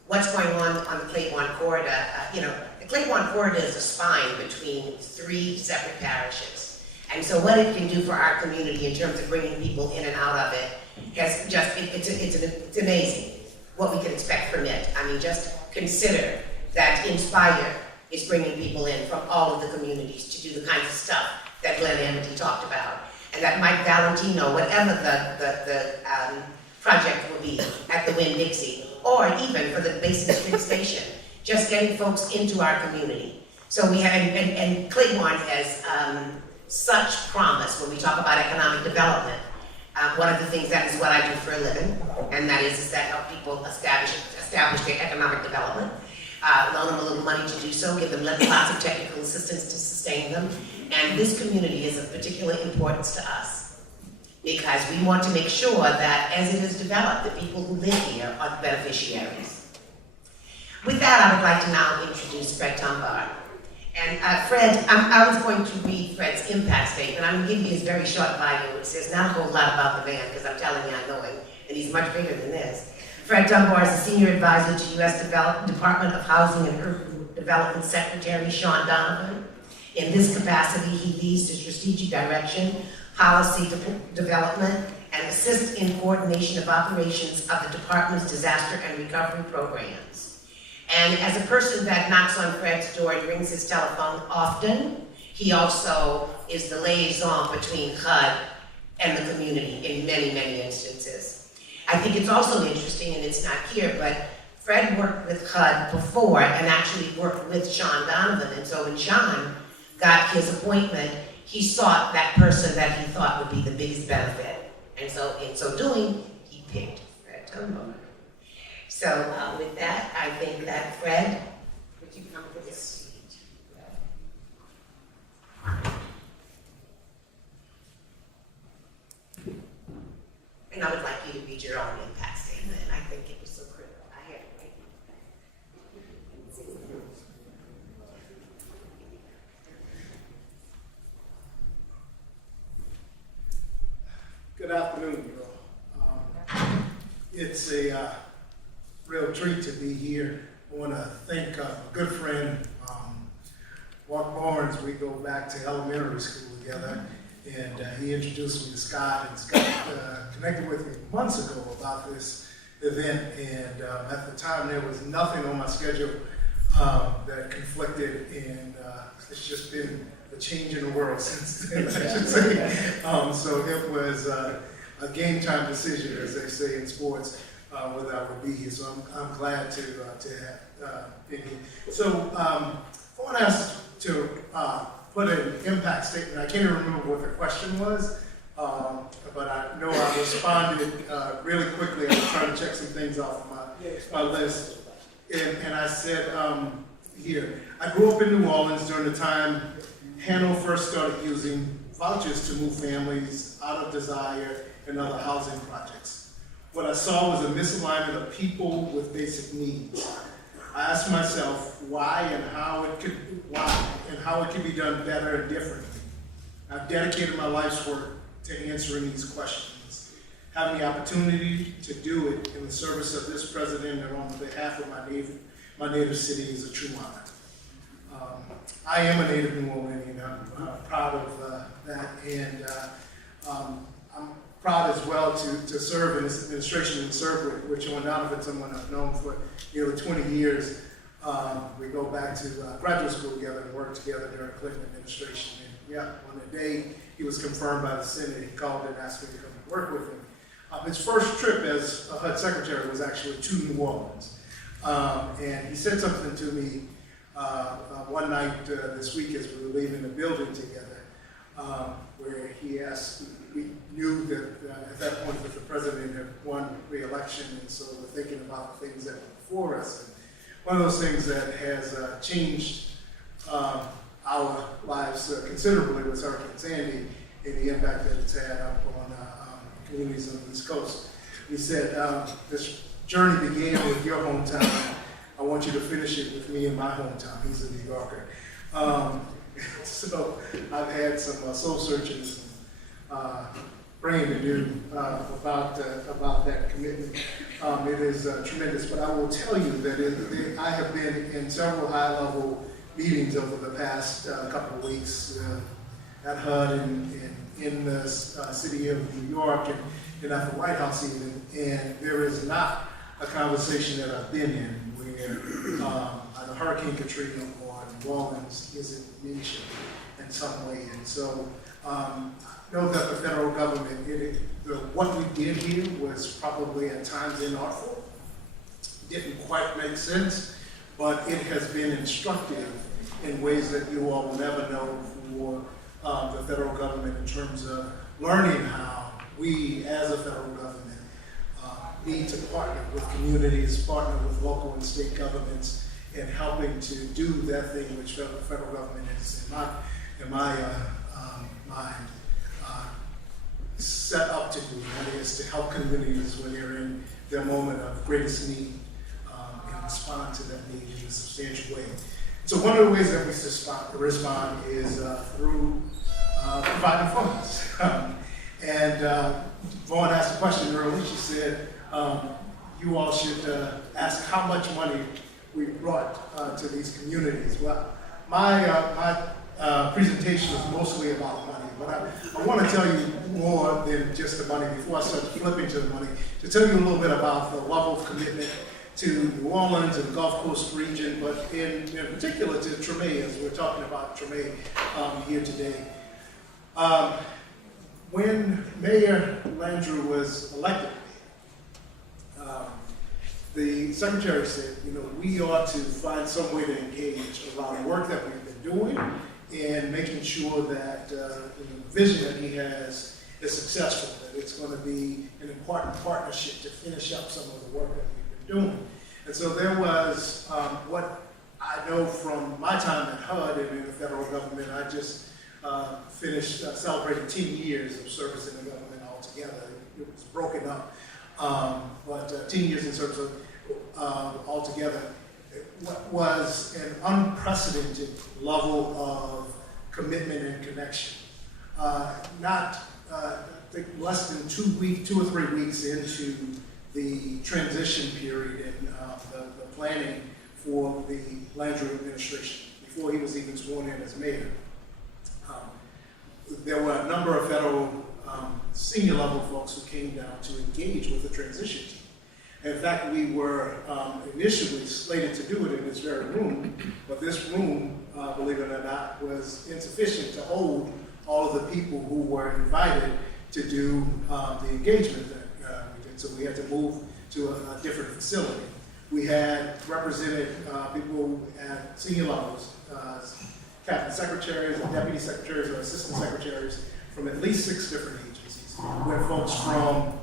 what's going on the Claiborne Corridor. You know, the Claiborne Corridor is a spine between 3 separate parishes. And so what it can do for our community in terms of bringing people in and out of it, has just, it's amazing what we can expect from it. I mean, just consider that Inspire is bringing people in from all of the communities to do the kinds of stuff that Glenn Amity talked about. And that Mike Valentino, whatever the project will be at the Winn-Dixie, or even for the Basin Street station, just getting folks into our community. So we have, and Claiborne has such promise when we talk about economic development. One of the things, that is what I do for a living, and that is that help people establish their economic development, loan them a little money to do so, give them lots of technical assistance to sustain them. And this community is of particular importance to us, because we want to make sure that as it is developed, the people who live here are the beneficiaries. With that, I would like to now introduce Fred Tombar. And Fred, I was going to read Fred's impact statement. I'm going to give you his very short bio, which says not a whole lot about the man, because I'm telling you I know him, and he's much bigger than this. Fred Tombar is a senior advisor to U.S. Department of Housing and Urban Development Secretary Sean Donovan. In this capacity, he leads the strategic direction, policy development, and assists in coordination of operations of the department's disaster and recovery programs. And as a person that knocks on Fred's door and rings his telephone often, he also is the liaison between HUD and the community in many, many instances. I think it's also interesting, and it's not here, but Fred worked with HUD before and actually worked with Sean Donovan. And so when Sean got his appointment, he sought that person that he thought would be the biggest benefit. And so in so doing, he picked Fred Tombar. So with that, I think that Fred, would you come to this seat? And I would like you to read your own impact statement. I think it was so critical. I had it right. Good afternoon, you all. It's a real treat to be here. I want to thank a good friend, Mark Barnes. We go back to elementary school together, and he introduced me to Scott, and Scott connected with me months ago about this event, and at the time there was nothing on my schedule that conflicted, and it's just been a change in the world since then, I should say. So it was a game time decision, as they say in sports, whether I would be here. So I'm glad to have been here. So Vaughn asked to put an impact statement. I can't even remember what the question was, but I know I responded really quickly. I was trying to check some things off my list. And I said here, I grew up in New Orleans during the time Hanover first started using vouchers to move families out of Desire and other housing projects. What I saw was a misalignment of people with basic needs. I asked myself why and how it could be done better and differently. I've dedicated my life's work to answering these questions. Having the opportunity to do it in the service of this president and on behalf of my native city is a true honor. I am a native New Orleanian. I'm proud of that, and I'm proud as well to serve in this administration and serve with Richard Donovan, someone I've known for nearly 20 years. We go back to graduate school together and work together during the Clinton administration. And yeah, on the day he was confirmed by the Senate, he called and asked me to come and work with him. His first trip as a HUD secretary was actually to New Orleans. And he said something to me one night this week as we were leaving the building together, where he asked, we knew that at that point that the president had won re-election, and so we're thinking about the things that were before us. And one of those things that has changed our lives considerably was Hurricane Sandy and the impact that it's had up on communities on the East Coast. He said, this journey began with your hometown. I want you to finish it with me in my hometown. He's a New Yorker. So I've had some soul searching, praying to do about that commitment. It is tremendous, but I will tell you that I have been in several high-level meetings over the past couple of weeks at HUD and in the city of New York and at the White House even, and there is not a conversation that I've been in where either Hurricane Katrina or New Orleans isn't mentioned in some way. And so know that the federal government, what we did here was probably at times inartful, didn't quite make sense, but it has been instructive in ways that you all will never know for the federal government in terms of learning how we as a federal government need to partner with communities, partner with local and state governments in helping to do that thing which the federal government is, in my mind, set up to do, and that is to help communities when they're in their moment of greatest need and respond to that need in a substantial way. So one of the ways that we respond is through providing funds. And Vaughn asked a question earlier. She said, you all should ask how much money we brought to these communities. Well, my presentation was mostly about money, but I want to tell you more than just the money before I start flipping to the money, to tell you a little bit about the level of commitment to New Orleans and the Gulf Coast region, but in particular to Treme, as we're talking about Treme here today. When Mayor Landrieu was elected, the secretary said, we ought to find some way to engage around the work that we've been doing and making sure that the vision that he has is successful, that it's going to be an important partnership to finish up some of the work that we've been doing. And so there was what I know from my time at HUD and in the federal government. I just finished celebrating 10 years of service in the government altogether. It was broken up, but 10 years in service altogether. What was an unprecedented level of commitment and connection. I think less than 2 or 3 weeks into the transition period and the planning for the Landrieu administration, before he was even sworn in as mayor. There were a number of federal senior level folks who came down to engage with the transition team. In fact, we were initially slated to do it in this very room, but this room, believe it or not, was insufficient to hold all of the people who were invited to do the engagement that we did. So we had to move to a different facility. We had represented people at senior levels, cabinet secretaries and deputy secretaries or assistant secretaries from at least 6 different agencies. We had folks from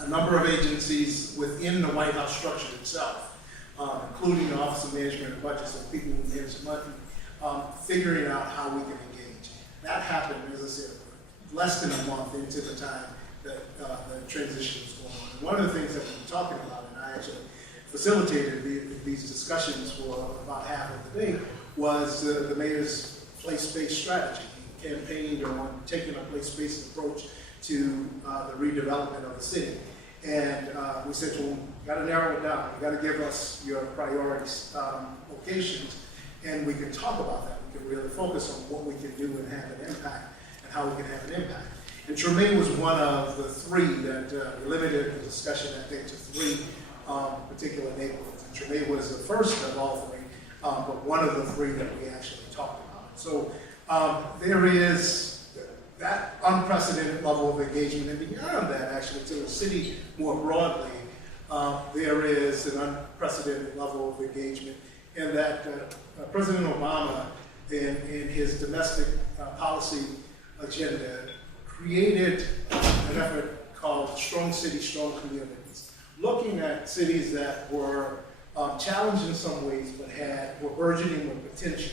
a number of agencies within the White House structure itself, including the Office of Management and Budget, so people who manage the money, figuring out how we can engage. That happened, as I said, less than a month into the time that the transition was going on. And one of the things that we were talking about, and I actually facilitated these discussions for about half of the day, was the mayor's place-based strategy. He campaigned on taking a place-based approach to the redevelopment of the city. And we said to him, you gotta narrow it down. You gotta give us your priorities, locations, and we can talk about that. We can really focus on what we can do and have an impact, and how we can have an impact. And Treme was one of the 3 that we limited the discussion, I think, to 3 particular neighborhoods. And Treme was the first of all 3, but one of the 3 that we actually talked about. So there is that unprecedented level of engagement, and beyond that, actually, to the city more broadly, there is an unprecedented level of engagement, and that President Obama, in his domestic policy agenda, created an effort called Strong Cities, Strong Communities, looking at cities that were challenged in some ways, but were burgeoning with potential,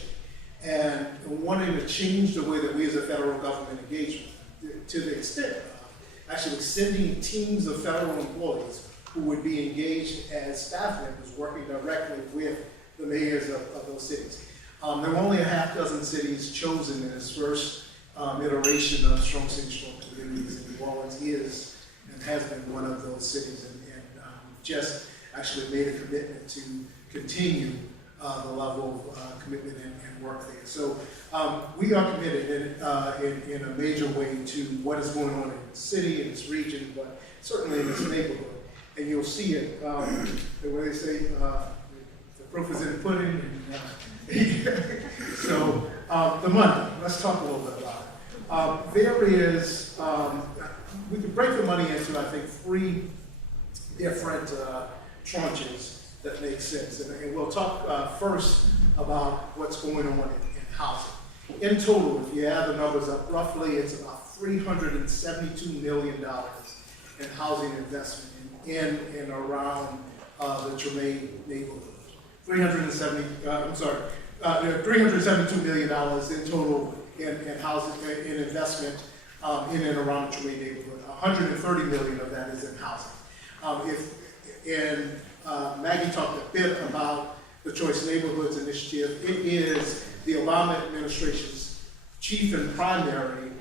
and wanting to change the way that we as a federal government engage to the extent of actually sending teams of federal employees who would be engaged as staff members working directly with the mayors of those cities. There were only a half dozen cities chosen in this first iteration of Strong Cities, Strong Communities, and New Orleans is and has been one of those cities, and just actually made a commitment to continue the level of commitment and work there. So we are committed in a major way to what is going on in the city, in this region, but certainly in this neighborhood. And you'll see it, the way they say, the proof is in the pudding. And, so the money, let's talk a little bit about it. There is, we can break the money into, I think, 3 different tranches that make sense. And we'll talk first about what's going on in housing. In total, if you add the numbers up, roughly it's about $372 million in housing investment in and around the Treme neighborhood. $372 million in total in housing, in investment in and around the Treme neighborhood. $130 million of that is in housing. Maggie talked a bit about the Choice Neighborhoods Initiative. It is the Obama administration's chief and primary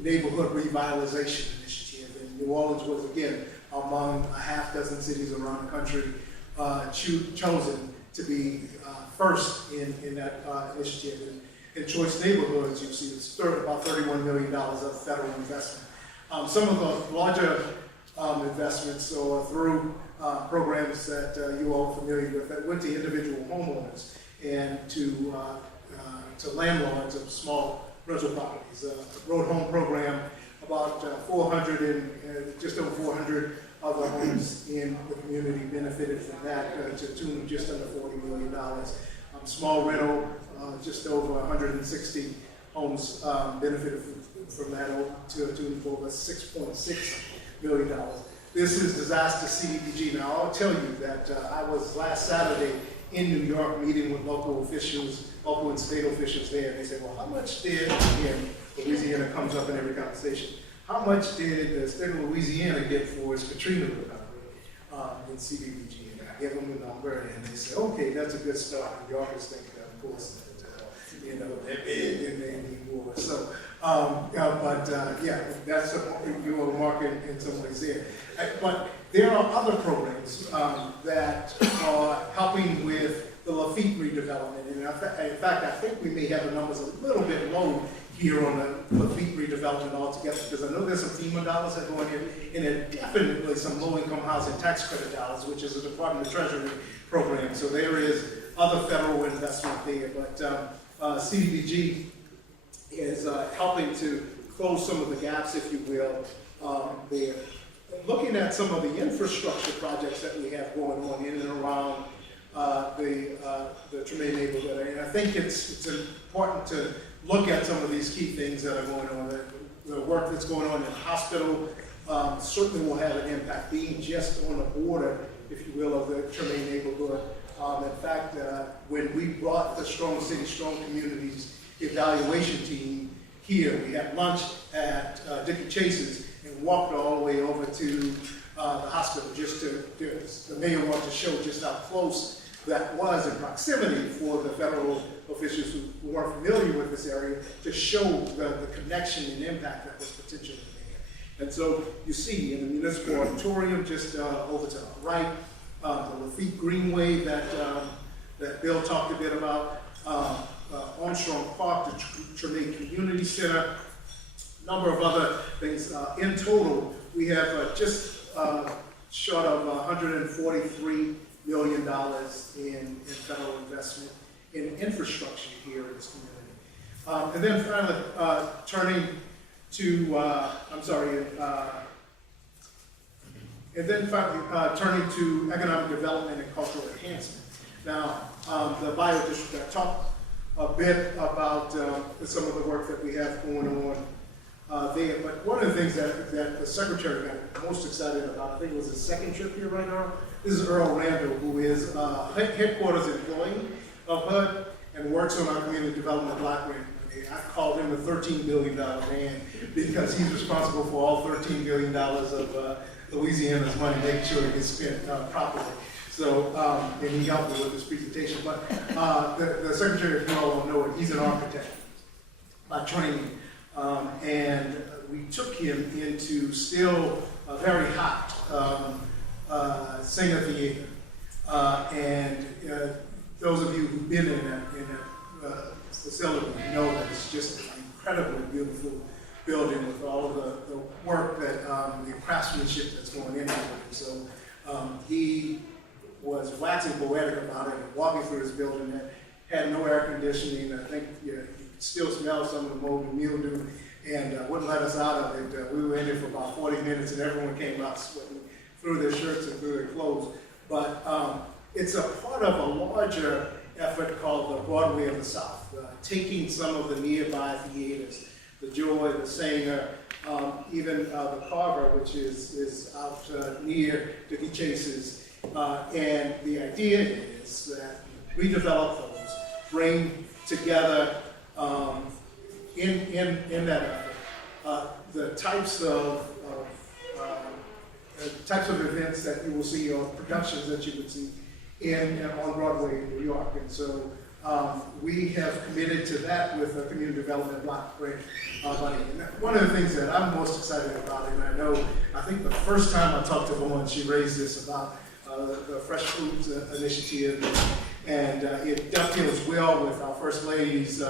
neighborhood revitalization initiative. And New Orleans was, again, among a half dozen cities around the country chosen to be first in that initiative. In Choice Neighborhoods, you see it's about $31 million of federal investment. Some of the larger investments or through programs that you all are familiar with that went to individual homeowners and to landlords of small rental properties. Road Home program, about 400 just over 400 of the homes in the community benefited from that to the tune of just under $40 million. Small rental, just over 160 homes benefited from that to a tune of over $6.6 million. This is disaster CDBG. Now, I'll tell you that I was last Saturday in New York meeting with local officials, local and state officials there, and they said, well, how much did, again, Louisiana comes up in every conversation, how much did the state of Louisiana get for its Katrina recovery in CDBG? And I gave them the number, and they said, okay, that's a good start. New Yorkers think, of course, that, they're big and they need more. So, yeah, that's you were marking in some ways there. But there are other programs that are helping with the Lafitte redevelopment. And in fact, I think we may have the numbers a little bit low here on the Lafitte redevelopment altogether, because I know there's some FEMA dollars that go in here, and there are definitely some low-income housing tax credit dollars, which is a Department of Treasury program. So there is other federal investment there, but CDBG is helping to close some of the gaps, if you will, there. Looking at some of the infrastructure projects that we have going on in and around the Treme neighborhood, and I think it's important to look at some of these key things that are going on. The work that's going on in the hospital certainly will have an impact, being just on the border, if you will, of the Treme neighborhood. In fact, when we brought the Strong City, Strong Communities evaluation team here, we had lunch at Dickie Chase's and walked all the way over to the hospital just to, the mayor wanted to show just how close that was in proximity for the federal officials who weren't familiar with this area to show the connection and impact that was potentially there. And so you see in the municipal auditorium just over to the right, the Lafitte Greenway that Bill talked a bit about, Armstrong Park, the Treme Community Center, a number of other things. In total, we have just short of $143 million in federal investment in infrastructure here in this community. And then finally, turning to economic development and cultural enhancement. Now, the bio district, I talked a bit about some of the work that we have going on there, but one of the things that the secretary got most excited about, I think it was his second trip here right now, this is Earl Randall, who is headquarters employee of HUD and works on our community development block grant. I called him the $13 billion man because he's responsible for all $13 billion of Louisiana's money, making sure it gets spent properly. So, and he helped me with this presentation. But the secretary, if you all don't know it, he's an architect by training. And we took him into still a very hot Singer Theater. And those of you who've been in that facility know that it's just an incredibly beautiful building with all of the work that, the craftsmanship that's going into it. So he was waxing poetic about it and walking through this building that had no air conditioning. I think you could still smell some of the mold and mildew, and wouldn't let us out of it. We were in there for about 40 minutes and everyone came out sweating through their shirts and through their clothes. But it's a part of a larger effort called the Broadway of the South, taking some of the nearby theaters, the Joy, the Sanger, even the Carver, which is out near Dickie Chase's. And the idea is that we develop those, bring together in that effort the types of events that you will see, or productions that you would see on Broadway in New York. And so we have committed to that with a community development block grant money. And one of the things that I'm most excited about, and I think the first time I talked to Vaughn, she raised this about the Fresh Foods Initiative, and it dovetails well with our First Lady's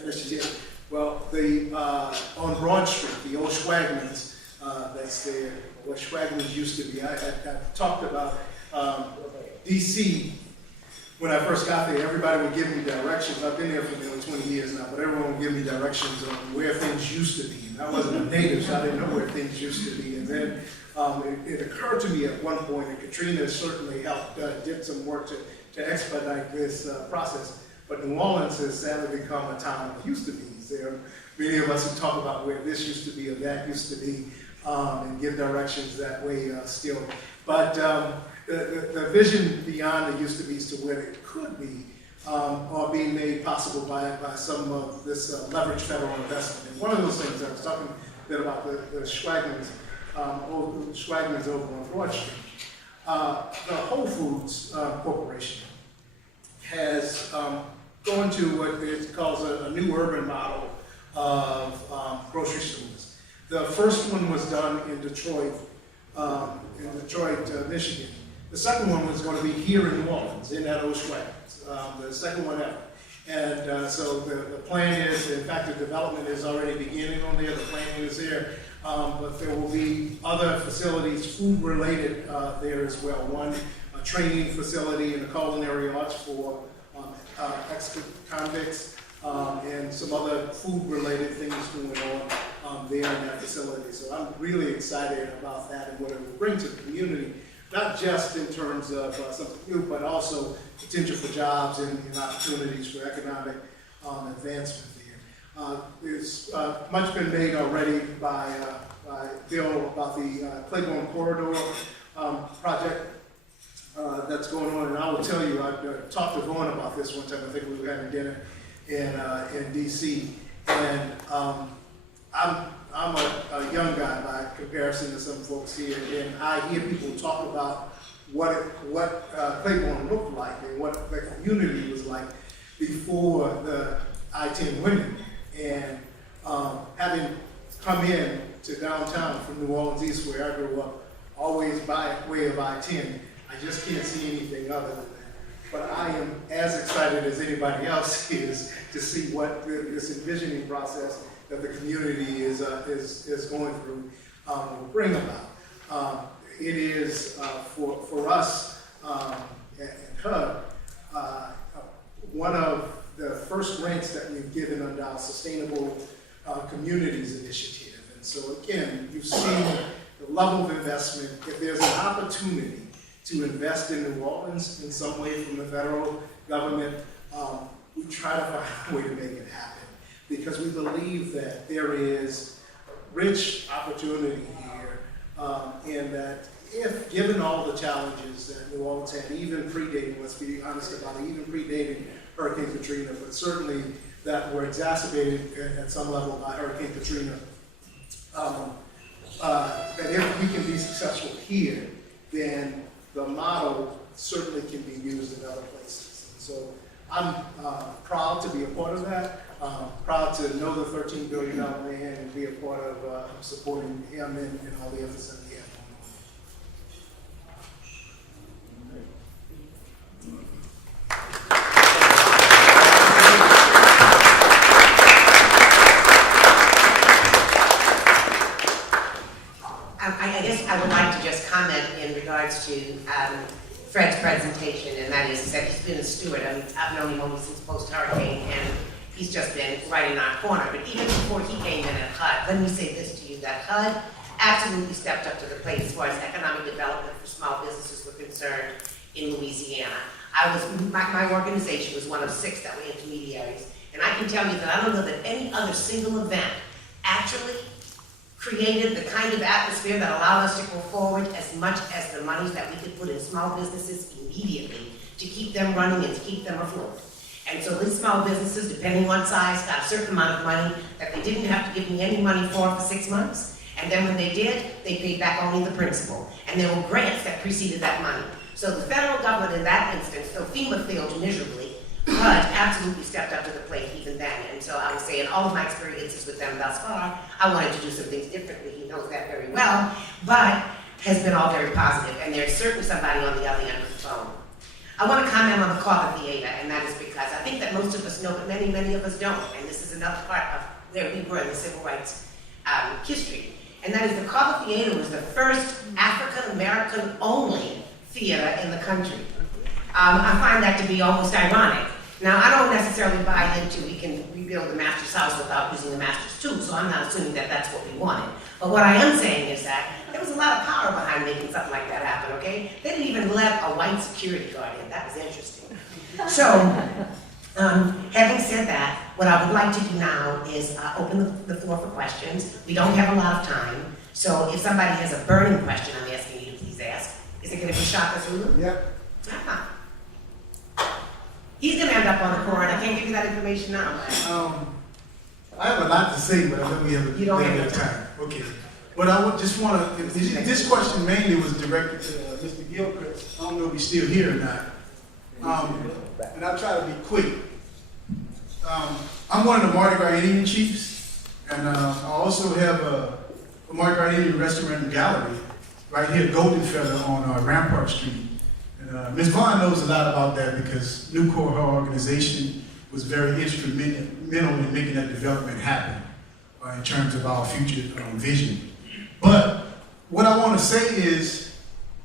initiative. Well, on Broad Street, the old Schwagman's that's there, what Schwagman's used to be. I talked about DC. When I first got there, everybody would give me directions. I've been there for nearly 20 years now, but everyone would give me directions on where things used to be. And I wasn't a native, so I didn't know where things used to be. And then it occurred to me at one point, and Katrina certainly helped, did some work to expedite this process. But New Orleans has sadly become a town of used to be's. There are many of us who talk about where this used to be or that used to be, and give directions that way still. But the vision beyond the used to be's to where it could be are being made possible by some of this leveraged federal investment. And one of those things I was talking a bit about the Schwagman's, Schwagman's over on Broad Street. The Whole Foods Corporation has gone to what it calls a new urban model of grocery stores. The first one was done in Detroit, Michigan. The second one was going to be here in New Orleans, in that old Schwagman's, the second one ever. And so the plan is, in fact, the development is already beginning on there, the planning is there. But there will be other facilities, food-related there as well. One, a training facility in the culinary arts for ex-convicts, and some other food-related things going on there in that facility. So I'm really excited about that and what it will bring to the community, not just in terms of something new, but also potential for jobs and opportunities for economic advancement there. There's much been made already by Bill about the Claiborne Corridor project that's going on, and I will tell you, I talked to Vaughn about this one time. I think we were having dinner in D.C. and I'm a young guy by comparison to some folks here, and I hear people talk about what Claiborne looked like and what the community was like before the I-10 went in. And having come in to downtown from New Orleans East, where I grew up, always by way of I-10, I just can't see anything other than that. But I am as excited as anybody else is to see what this envisioning process that the community is going through will bring about. It is for us at HUD one of the first grants that we've given under our Sustainable Communities Initiative. And so again, you've seen the level of investment. If there's an opportunity to invest in New Orleans in some way from the federal government, we try to find a way to make it happen, because we believe that there is rich opportunity here, and that if given all the challenges that New Orleans had, even predating, let's be honest about it, even predating Hurricane Katrina, but certainly that were exacerbated at some level by Hurricane Katrina, that if we can be successful here, then the model certainly can be used in other places. And so I'm proud to be a part of that. Proud to know the $13 billion man and be a part of supporting him and all the efforts that he has I guess I would like to just comment in regards to Fred's presentation, and that is that he's been a steward. I've known him only since post-hurricane, and he's just been right in our corner. But even before he came in at HUD, let me say this to you, that HUD absolutely stepped up to the plate as far as economic development for small businesses were concerned in Louisiana. My organization was one of 6 that were intermediaries, and I can tell you that I don't know that any other single event actually created the kind of atmosphere that allowed us to go forward as much as the monies that we could put in small businesses immediately to keep them running and to keep them afloat. And so these small businesses, depending on size, got a certain amount of money that they didn't have to give me any money for 6 months. And then when they did, they paid back only the principal. And there were grants that preceded that money. So the federal government in that instance, though FEMA failed miserably, HUD absolutely stepped up to the plate even then. And so I would say in all of my experiences with them thus far, I wanted to do some things differently. He knows that very well, but has been all very positive. And there's certainly somebody on the other end of the phone. I want to comment on the Carver Theater, and that is because I think that most of us know, but many, many of us don't. And this is another part of where we were in the civil rights history. And that is the Carver Theater was the first African-American only theater in the country. I find that to be almost ironic. Now, I don't necessarily buy into we can rebuild the master's house without using the master's tools, so I'm not assuming that that's what we wanted. But what I am saying is that there was a lot of power behind making something like that happen, okay? They didn't even let a white security guard in. That was interesting. So, having said that, what I would like to do now is open the floor for questions. We don't have a lot of time, so if somebody has a burning question, I'm asking you to please ask. Is it going to be Shaka Zulu? Yep. He's going to end up on the court. I can't give you that information now. I have a lot to say, but I know we have You don't a have little time. Okay. But I just want to, this question mainly was directed to Mr. Gilchrist. I don't know if he's still here or not. And I'll try to be quick. I'm one of the Mardi Gras Indian chiefs, and I also have a Mardi Gras Indian restaurant and gallery right here at Golden Feather on Rampart Street. And Ms. Vaughn knows a lot about that because NewCorp, her organization, was very instrumental in making that development happen in terms of our future vision. But what I want to say is,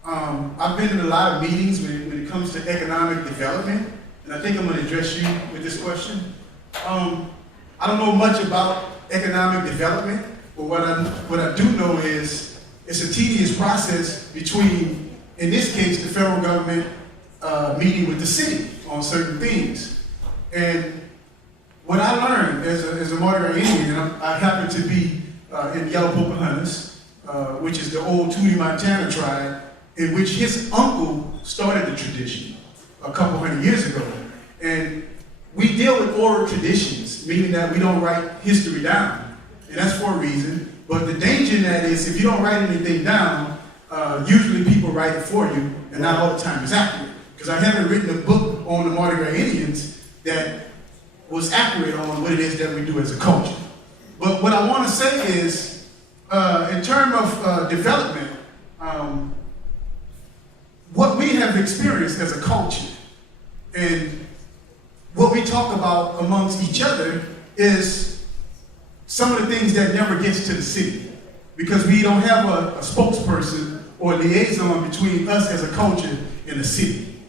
I've been in a lot of meetings when it comes to economic development, and I think I'm going to address you with this question. I don't know much about economic development, but what I do know is it's a tedious process between, in this case, the federal government meeting with the city on certain things. And what I learned as a Moderator Indian, and I happen to be in Yellow Pocahontas, which is the old Tootie Montana tribe, in which his uncle started the tradition a couple hundred years ago. And we deal with oral traditions, meaning that we don't write history down. And that's for a reason. But the danger in that is if you don't write anything down, usually people write it for you, and not all the time is accurate. Because I haven't written a book on the Moderator Indians that was accurate on what it is that we do as a culture. But what I want to say is, in terms of development, what we have experienced as a culture and what we talk about amongst each other is some of the things that never gets to the city, because we don't have a spokesperson or a liaison between us as a culture and the city.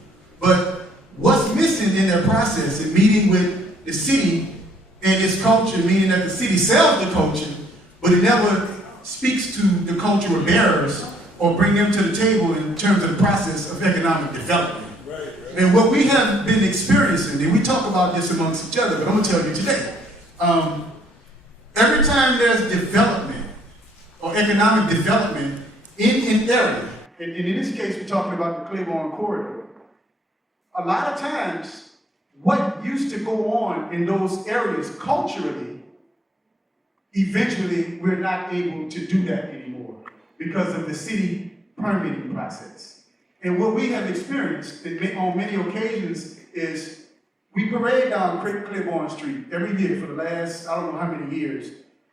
But what's missing in that process in meeting with the city and its culture, meaning that the city sells the culture, but it never speaks to the cultural bearers or bring them to the table in terms of the process of economic development. Right. And what we have been experiencing, and we talk about this amongst each other, but I'm going to tell you today, every time there's development or economic development in an area, and in this case we're talking about the Claiborne Corridor, a lot of times what used to go on in those areas culturally, eventually we're not able to do that anymore because of the city permitting process. And what we have experienced on many occasions is we parade down Claiborne Street every year for the last, I don't know how many years.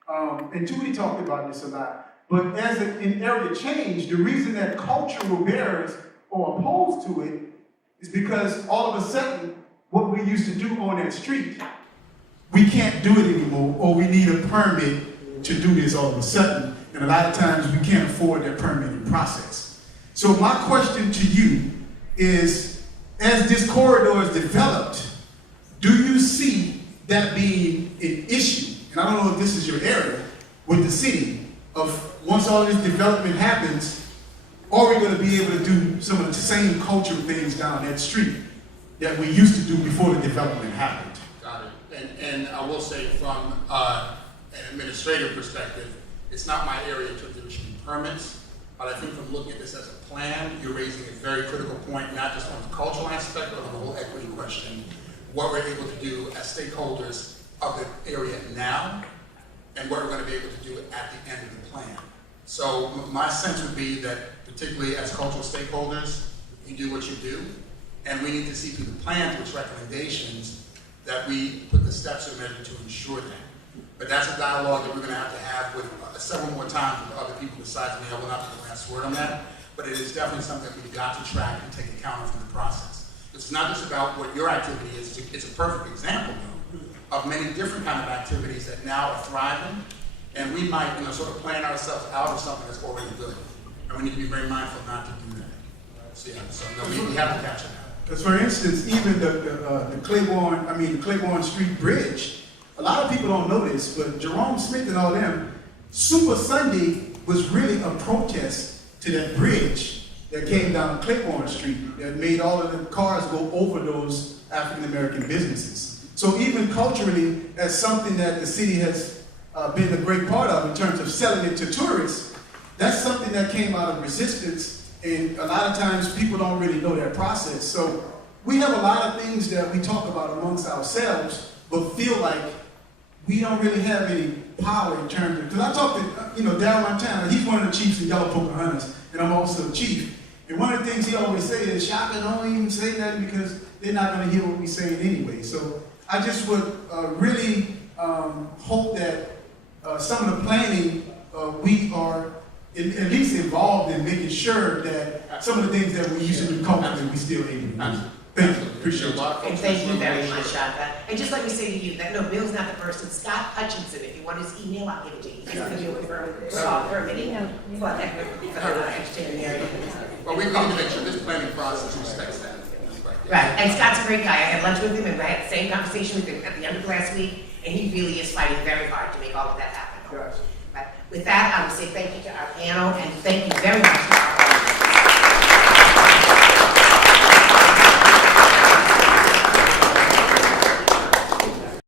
And Tootie talked about this a lot. But as an area change, the reason that cultural bearers are opposed to it is because all of a sudden, what we used to do on that street, we can't do it anymore, or we need a permit to do this all of a sudden. And a lot of times we can't afford that permitting process. So my question to you is, as this corridor is developed, do you see that being an issue? And I don't know if this is your area with the city of once all this development happens, are we going to be able to do some of the same cultural things down that street that we used to do before the development happened? Got it. And I will say from an administrative perspective, it's not my area in terms of issuing permits, but I think from looking at this as a plan, you're raising a very critical point, not just on the cultural aspect, but on the whole equity question, what we're able to do as stakeholders of the area now, and what we're going to be able to do at the end of the plan. So my sense would be that, particularly as cultural stakeholders, you do what you do, and we need to see through the plans with recommendations that we put the steps in measure to ensure that. But that's a dialogue that we're going to have with several more times with other people besides me. I will not be the last word on that, but it is definitely something that we've got to track and take account of in the process. It's not just about what your activity is. It's a perfect example, though, of many different kind of activities that now are thriving, and we might, sort of plan ourselves out of something that's already good, and we need to be very mindful not to do that. So we have to catch it. Because for instance, even the Claiborne Street Bridge, a lot of people don't know this, but Jerome Smith and all them, Super Sunday was really a protest to that bridge that came down Claiborne Street that made all of the cars go over those African American businesses. So even culturally, as something that the city has been a great part of in terms of selling it to tourists, that's something that came out of resistance, and a lot of times people don't really know that process. So we have a lot of things that we talk about amongst ourselves, but feel like we don't really have any power in terms of, because I talked to, Darryl Montana, he's one of the chiefs in Yellow Pocahontas, and I'm also a chief. And one of the things he always says is, Shaka, don't even say that because they're not going to hear what we're saying anyway. So I just would really hope that some of the planning, we are at least involved in making sure that some of the things that we used to do culturally, we still able to do. Thank you. Appreciate a lot of folks. And thank you very much, Shaka. And just let me say to you that, no, Bill's not the person. Scott Hutchinson, if you want his email, I'll give it to you. He's going to do it for a minute. Well, engineering. Well, we need to make sure this planning process respects that. Right, and Scott's a great guy. I had lunch with him, and I had the same conversation with him at the end of last week, and he really is fighting very hard to make all of that happen. Yes. But with that, I will say thank you to our panel, and thank you very much to our